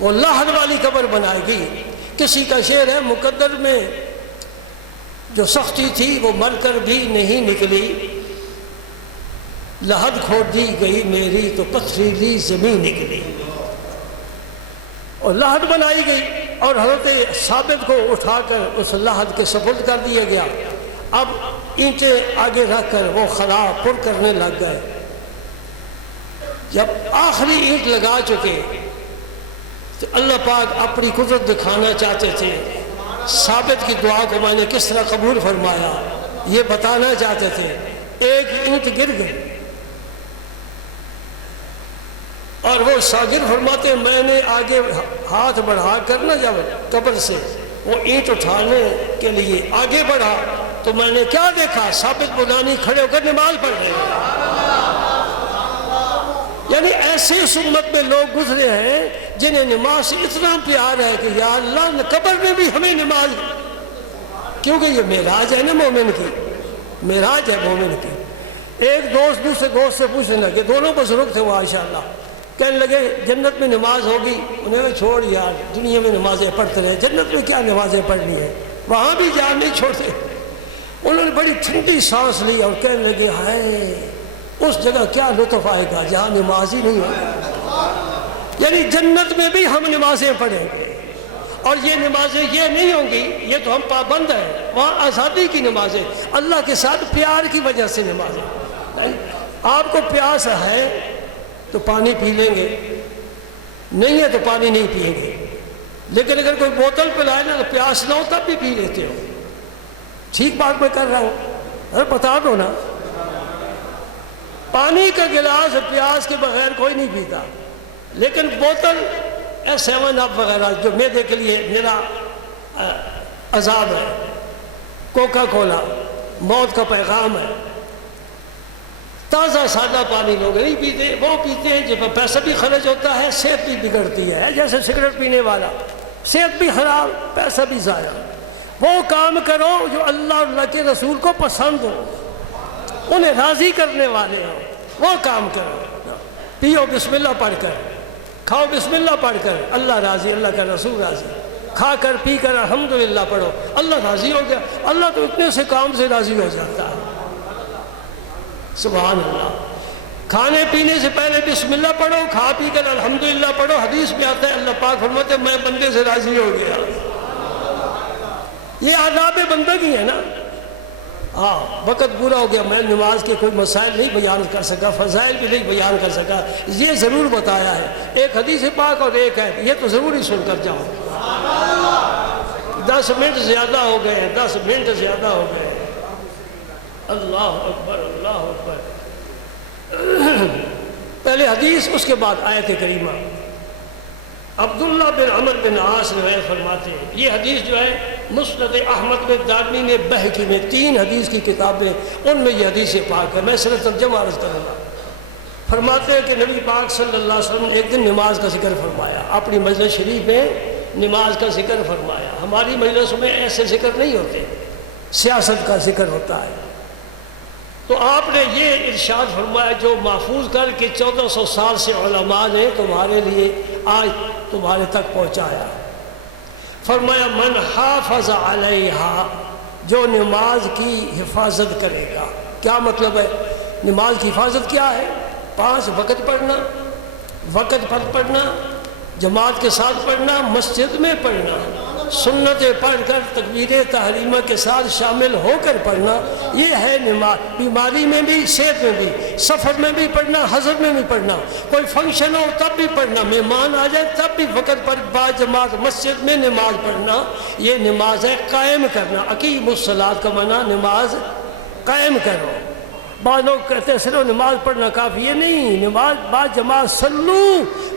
وہ لحد والی قبر بنائے گی۔ کسی کا شعر ہے، مقدر میں جو سختی تھی وہ مر کر بھی نہیں نکلی، لحد کھود دی گئی میری تو پتھریلی زمین نکلی۔ اور لحد بنائی گئی اور حضرت ثابت کو اٹھا کر اس لحد کے سپرد کر دیا گیا۔ اب اینٹیں آگے رکھ کر وہ خلا پر کرنے لگ گئے۔ جب آخری اینٹ لگا چکے تو اللہ پاک اپنی قدرت دکھانا چاہتے تھے، ثابت کی دعا کو میں نے کس طرح قبول فرمایا یہ بتانا چاہتے تھے۔ ایک اینٹ گر گئی اور وہ شاگرد فرماتے ہیں میں نے آگے ہاتھ بڑھا کر نہ جب قبر سے وہ اینٹ اٹھانے کے لیے آگے بڑھا تو میں نے کیا دیکھا؟ ثابت بنانی کھڑے ہو کر نماز پڑھ رہے ہیں۔ یعنی ایسے اس امت میں لوگ گزرے ہیں جنہیں نماز سے اتنا پیار ہے کہ یا اللہ قبر میں بھی ہمیں نماز، کیونکہ یہ معراج ہے نا مومن کی، معراج ہے مومن کی۔ ایک دوست دوسرے دوست سے پوچھنے لگے، دونوں بزرگ تھے وہ ماشاءاللہ، کہنے لگے جنت میں نماز ہوگی؟ انہیں کہا چھوڑ یار، دنیا میں نمازیں پڑھتے رہے، جنت میں کیا نمازیں پڑھنی ہے، وہاں بھی جان نہیں چھوڑتے۔ انہوں نے بڑی ٹھنڈی سانس لی اور کہنے لگے ہائے اس جگہ کیا لطف آئے گا جہاں نماز ہی نہیں ہوگی۔ یعنی جنت میں بھی ہم نمازیں پڑھیں گے، اور یہ نمازیں یہ نہیں ہوں گی یہ تو ہم پابند ہیں، وہاں آزادی کی نمازیں، اللہ کے ساتھ پیار کی وجہ سے نمازیں۔ آپ کو پیاس ہے تو پانی پی لیں گے، نہیں ہے تو پانی نہیں پئیں گے، لیکن اگر کوئی بوتل پلائے نا تو پیاس نہ ہو تب بھی پی لیتے ہو۔ ٹھیک بات میں کر رہا ہوں؟ ارے بتا دو نا، پانی کا گلاس پیاس کے بغیر کوئی نہیں پیتا، لیکن بوتل 7 اپ وغیرہ جو معدے کے لیے میرا عذاب ہے، کوکا کولا موت کا پیغام ہے، تازہ سادہ پانی لوگ نہیں پیتے، وہ پیتے ہیں جب پیسہ بھی خرچ ہوتا ہے، صحت بھی بگڑتی ہے، جیسے سگریٹ پینے والا، صحت بھی خراب، پیسہ بھی ضائع۔ وہ کام کرو جو اللہ اور اللہ کے رسول کو پسند ہو، انہیں راضی کرنے والے ہو، وہ کام کرو۔ پیو بسم اللہ پڑھ کر، کھاؤ بسم اللہ پڑھ کر، اللہ راضی، اللہ کا رسول راضی، کھا کر پی کر الحمدللہ پڑھو، اللہ راضی ہو گیا۔ اللہ تو اتنے سے کام سے راضی ہو جاتا ہے، سبحان اللہ۔ کھانے پینے سے پہلے بسم اللہ پڑھو، کھا پی کر الحمدللہ پڑھو۔ حدیث میں آتا ہے اللہ پاک فرماتے ہیں میں بندے سے راضی ہو گیا۔ یہ آداب بندگی ہے نا۔ ہاں وقت پورا ہو گیا، میں نماز کے کوئی مسائل نہیں بیان کر سکا، فضائل بھی نہیں بیان کر سکا، یہ ضرور بتایا ہے، ایک حدیث پاک اور ایک ہے، یہ تو ضروری سن کر جاؤ۔ 10 منٹ زیادہ ہو گئے ہیں، 10 منٹ زیادہ ہو گئے ہیں۔ اللہ اکبر، اللہ اکبر۔ پہلے حدیث اس کے بعد آیت کریمہ۔ عبداللہ بن عمر بن عاص روایت فرماتے ہیں، یہ حدیث جو ہے مسند احمد میں، دارمی میں، بہقی میں، 3 حدیث کی کتابیں، ان میں یہ حدیث پاک ہے، میں صرف ترجمہ عرض کروں گا۔ فرماتے ہیں کہ نبی پاک صلی اللہ علیہ وسلم نے ایک دن نماز کا ذکر فرمایا، اپنی مجلس شریف میں نماز کا ذکر فرمایا۔ ہماری مجلس میں ایسے ذکر نہیں ہوتے، سیاست کا ذکر ہوتا ہے۔ تو آپ نے یہ ارشاد فرمایا جو محفوظ کر کے 1400 سال سے علماء نے تمہارے لیے آج تمہارے تک پہنچایا۔ فرمایا من حافظ علیہا، جو نماز کی حفاظت کرے گا۔ کیا مطلب ہے؟ نماز کی حفاظت کیا ہے؟ 5 وقت پڑھنا، وقت پر پڑھنا، جماعت کے ساتھ پڑھنا، مسجد میں پڑھنا، سنتیں پڑھ کر تکبیر تحریمہ کے ساتھ شامل ہو کر پڑھنا، یہ ہے نماز۔ بیماری میں بھی، صحت میں بھی، سفر میں بھی پڑھنا، حضر میں بھی پڑھنا، کوئی فنکشن ہو تب بھی پڑھنا، مہمان آ جائے تب بھی وقت پر با جماعت مسجد میں نماز پڑھنا، یہ نماز ہے قائم کرنا۔ اقیموا الصلاۃ کا معنی نماز قائم کرو۔ بعض لوگ کہتے ہیں صرف نماز پڑھنا کافی ہے، نہیں، نماز با جماعت صلو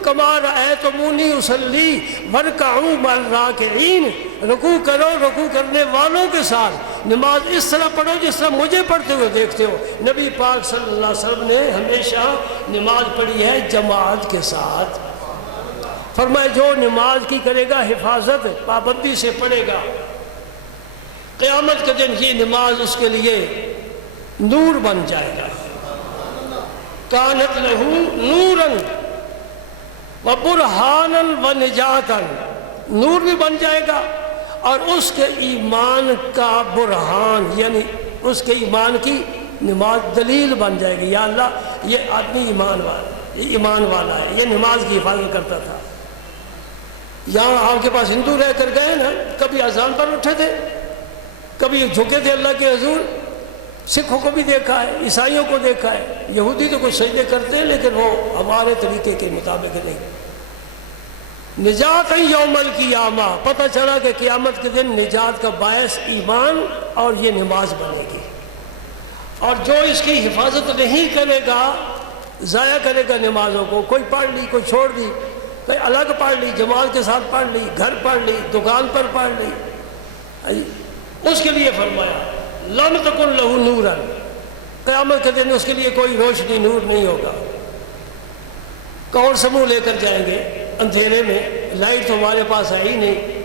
کما رأیتمونی اصلی ورکعوا مع الراکعین، رکوع کرو رکوع کرنے والوں کے ساتھ، نماز اس طرح پڑھو جس طرح مجھے پڑھتے ہوئے دیکھتے ہو۔ نبی پاک صلی اللہ علیہ وسلم نے ہمیشہ نماز پڑھی ہے جماعت کے ساتھ۔ فرمایا جو نماز کی کرے گا حفاظت، پابندی سے پڑھے گا، قیامت کے دن یہ نماز اس کے لیے نور بن جائے گا۔ کانت لہو نوراً وبرہانا ونجاتا، نور بھی بن جائے گا اور اس کے ایمان کا برہان، یعنی اس کے ایمان کی نماز دلیل بن جائے گی۔ یا اللہ یہ آدمی ایمان والا ہے، یہ نماز کی حفاظت کرتا تھا۔ یہاں آپ کے پاس ہندو رہ کر گئے نا، کبھی اذان پر اٹھے تھے، کبھی جھکے تھے اللہ کے حضور۔ سکھوں کو بھی دیکھا ہے، عیسائیوں کو دیکھا ہے، یہودی تو کچھ سجدے کرتے ہیں لیکن وہ ہمارے طریقے کے مطابق نہیں۔ نجات یوم القیامہ، پتہ چلا کہ قیامت کے دن نجات کا باعث ایمان اور یہ نماز بنے گی۔ اور جو اس کی حفاظت نہیں کرے گا، ضائع کرے گا نمازوں کو، کوئی پڑھ لی کوئی چھوڑ دی، کوئی الگ پڑھ لی، جماعت کے ساتھ پڑھ لی، گھر پڑھ لی، دکان پر پڑھ لی، اس کے لیے فرمایا لم تکن لہ نورا، قیامت کے دن اس کے لیے کوئی روشنی نور نہیں ہوگا۔ کون سا منہ لے کر جائیں گے اندھیرے میں؟ لائٹ تو ہمارے پاس ہے ہی نہیں،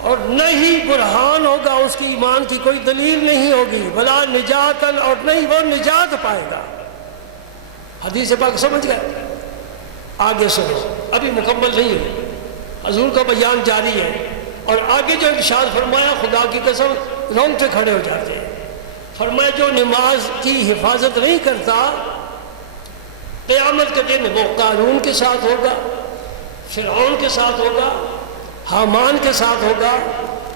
اور نہ ہی برہان ہوگا، اس کی ایمان کی کوئی دلیل نہیں ہوگی، بلا نجاتن، اور نہیں وہ نجات پائے گا۔ حدیث پاک سمجھ گئے؟ آگے سنو، ابھی مکمل نہیں ہے، حضور کا بیان جاری ہے، اور آگے جو ارشاد فرمایا خدا کی قسم رونگٹے کھڑے ہو جاتے ہیں۔ فرمایا جو نماز کی حفاظت نہیں کرتا قیامت کے دن وہ قارون کے ساتھ ہوگا، فرعون کے ساتھ ہوگا، حامان کے ساتھ ہوگا،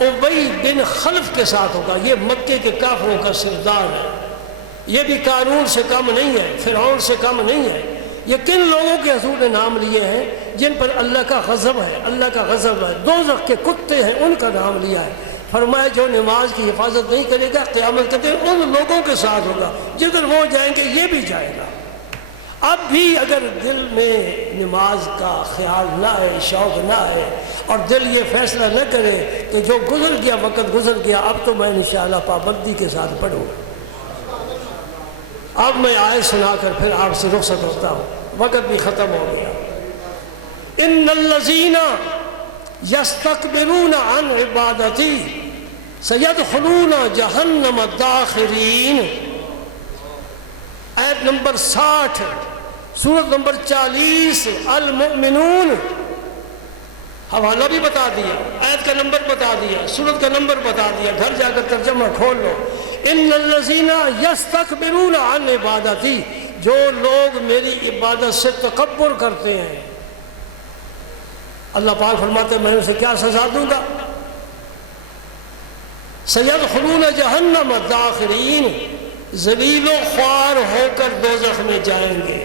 ابی بن خلف کے ساتھ ہوگا۔ یہ مکے کے کافروں کا سردار ہے، یہ بھی قارون سے کم نہیں ہے، فرعون سے کم نہیں ہے۔ یہ کن لوگوں کے حضور نے نام لیے ہیں جن پر اللہ کا غضب ہے، اللہ کا غضب ہے، دوزخ کے کتے ہیں ان کا نام لیا ہے۔ فرمایا جو نماز کی حفاظت نہیں کرے گا قیامت کے دن ان لوگوں کے ساتھ ہوگا، جدھر وہ جائیں گے یہ بھی جائے گا۔ اب بھی اگر دل میں نماز کا خیال نہ آئے، شوق نہ آئے، اور دل یہ فیصلہ نہ کرے کہ جو گزر گیا وقت گزر گیا، اب تو میں انشاءاللہ پابندی کے ساتھ پڑھوں گا۔ اب میں آیت سنا کر پھر آپ سے رخصت ہوتا ہوں، وقت بھی ختم ہو گیا۔ ان الذین یستکبرون عن عبادتی سیدخلون جہنم داخرین۔ آیت نمبر 60 سورت نمبر 40 المؤمنون۔ حوالہ بھی بتا دیا، آیت کا نمبر بتا دیا، سورت کا نمبر بتا دیا، گھر جا کر ترجمہ کھول لو۔ ان الذین یستکبرون عن عبادتی، جو لوگ میری عبادت سے تکبر کرتے ہیں، اللہ پاک فرماتے ہیں میں اسے کیا سزا دوں گا؟ سیدخلون جہنم داخرین، ذلیل و خوار ہو کر دوزخ میں جائیں گے،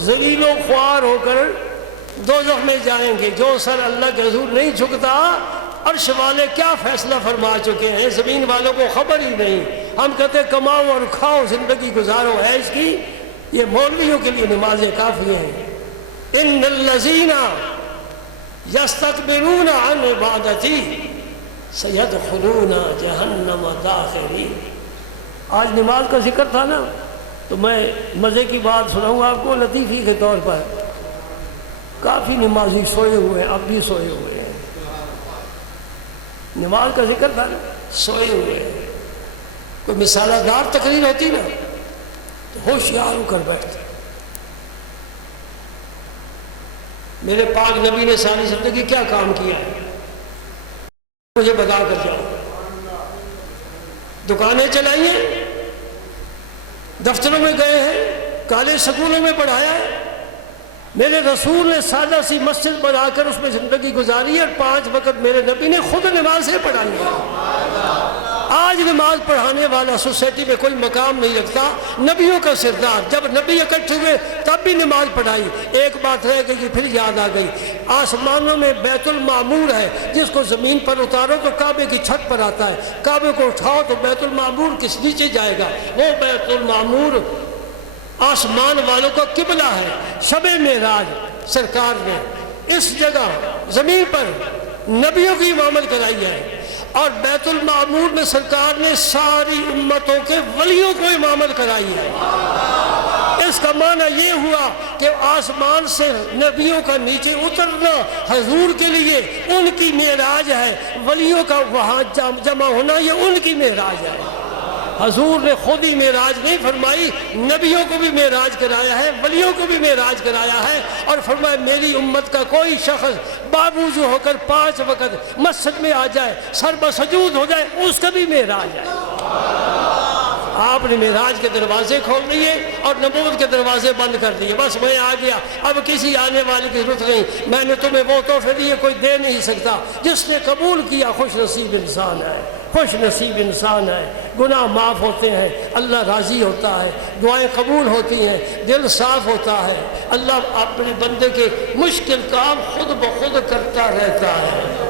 ذلیل و خوار ہو کر دوزخ میں جائیں گے۔ جو سر اللہ کے حضور نہیں جھکتا، عرش والے کیا فیصلہ فرما چکے ہیں، زمین والوں کو خبر ہی نہیں۔ ہم کہتے کماؤ اور کھاؤ، زندگی گزارو عیش کی، یہ مولویوں کے لیے نمازیں کافی ہیں۔ ان الذین یستکبرون عن عبادتی سیدخلون جہنم داخرین۔ آج نماز کا ذکر تھا نا، تو میں مزے کی بات سناؤں آپ کو لطیفی کے طور پر۔ کافی نمازی سوئے ہوئے ہیں، اب بھی سوئے ہوئے ہیں، نماز کا ذکر تھا نا، سوئے ہوئے ہیں۔ کوئی مثالہ دار تقریر ہوتی نا تو ہوشیار ہو کر بیٹھتے۔ میرے پاک نبی نے ساری زندگی کیا کام کیا ہے مجھے بتا کر جاؤ۔ دکانیں چلائی ہیں، دفتروں میں گئے ہیں، کالج سکولوں میں پڑھایا ہے۔ میرے رسول نے سادہ سی مسجد بنا کر اس میں زندگی گزاری ہے، اور 5 وقت میرے نبی نے خود نمازیں پڑھائی ہیں۔ آج نماز پڑھانے والا سوسائٹی میں کوئی مقام نہیں رکھتا۔ نبیوں کا سردار، جب نبی اکٹھے ہوئے تب بھی نماز پڑھائی۔ ایک بات رہ گئی پھر یاد آ گئی، آسمانوں میں بیت المعمور ہے، جس کو زمین پر اتارو تو کعبے کی چھت پر آتا ہے، کعبے کو اٹھاؤ تو بیت المعمور کس نیچے جائے گا۔ وہ بیت المعمور آسمان والوں کا قبلہ ہے۔ شب معراج سرکار نے اس جگہ زمین پر نبیوں کی امامت کرائی ہے، اور بیت المعمور میں سرکار نے ساری امتوں کے ولیوں کو امامت کرائی ہے۔ اس کا معنی یہ ہوا کہ آسمان سے نبیوں کا نیچے اترنا حضور کے لیے ان کی معراج ہے، ولیوں کا وہاں جمع ہونا یہ ان کی معراج ہے۔ حضور نے خود ہی معراج نہیں فرمائی، نبیوں کو بھی معراج کرایا ہے، ولیوں کو بھی معراج کرایا ہے، اور فرمایا میری امت کا کوئی شخص باوضو ہو کر 5 وقت مسجد میں آ جائے، سر بسجود ہو جائے، اس کا بھی معراج ہے۔ آپ نے معراج کے دروازے کھول دیے اور نبوت کے دروازے بند کر دیے، بس میں آ گیا، اب کسی آنے والے کی ضرورت نہیں، میں نے تمہیں وہ تحفے دیے کوئی دے نہیں سکتا۔ جس نے قبول کیا خوش نصیب انسان ہے، خوش نصیب انسان ہے۔ گناہ معاف ہوتے ہیں، اللہ راضی ہوتا ہے، دعائیں قبول ہوتی ہیں، دل صاف ہوتا ہے، اللہ اپنے بندے کے مشکل کام خود بخود کرتا رہتا ہے۔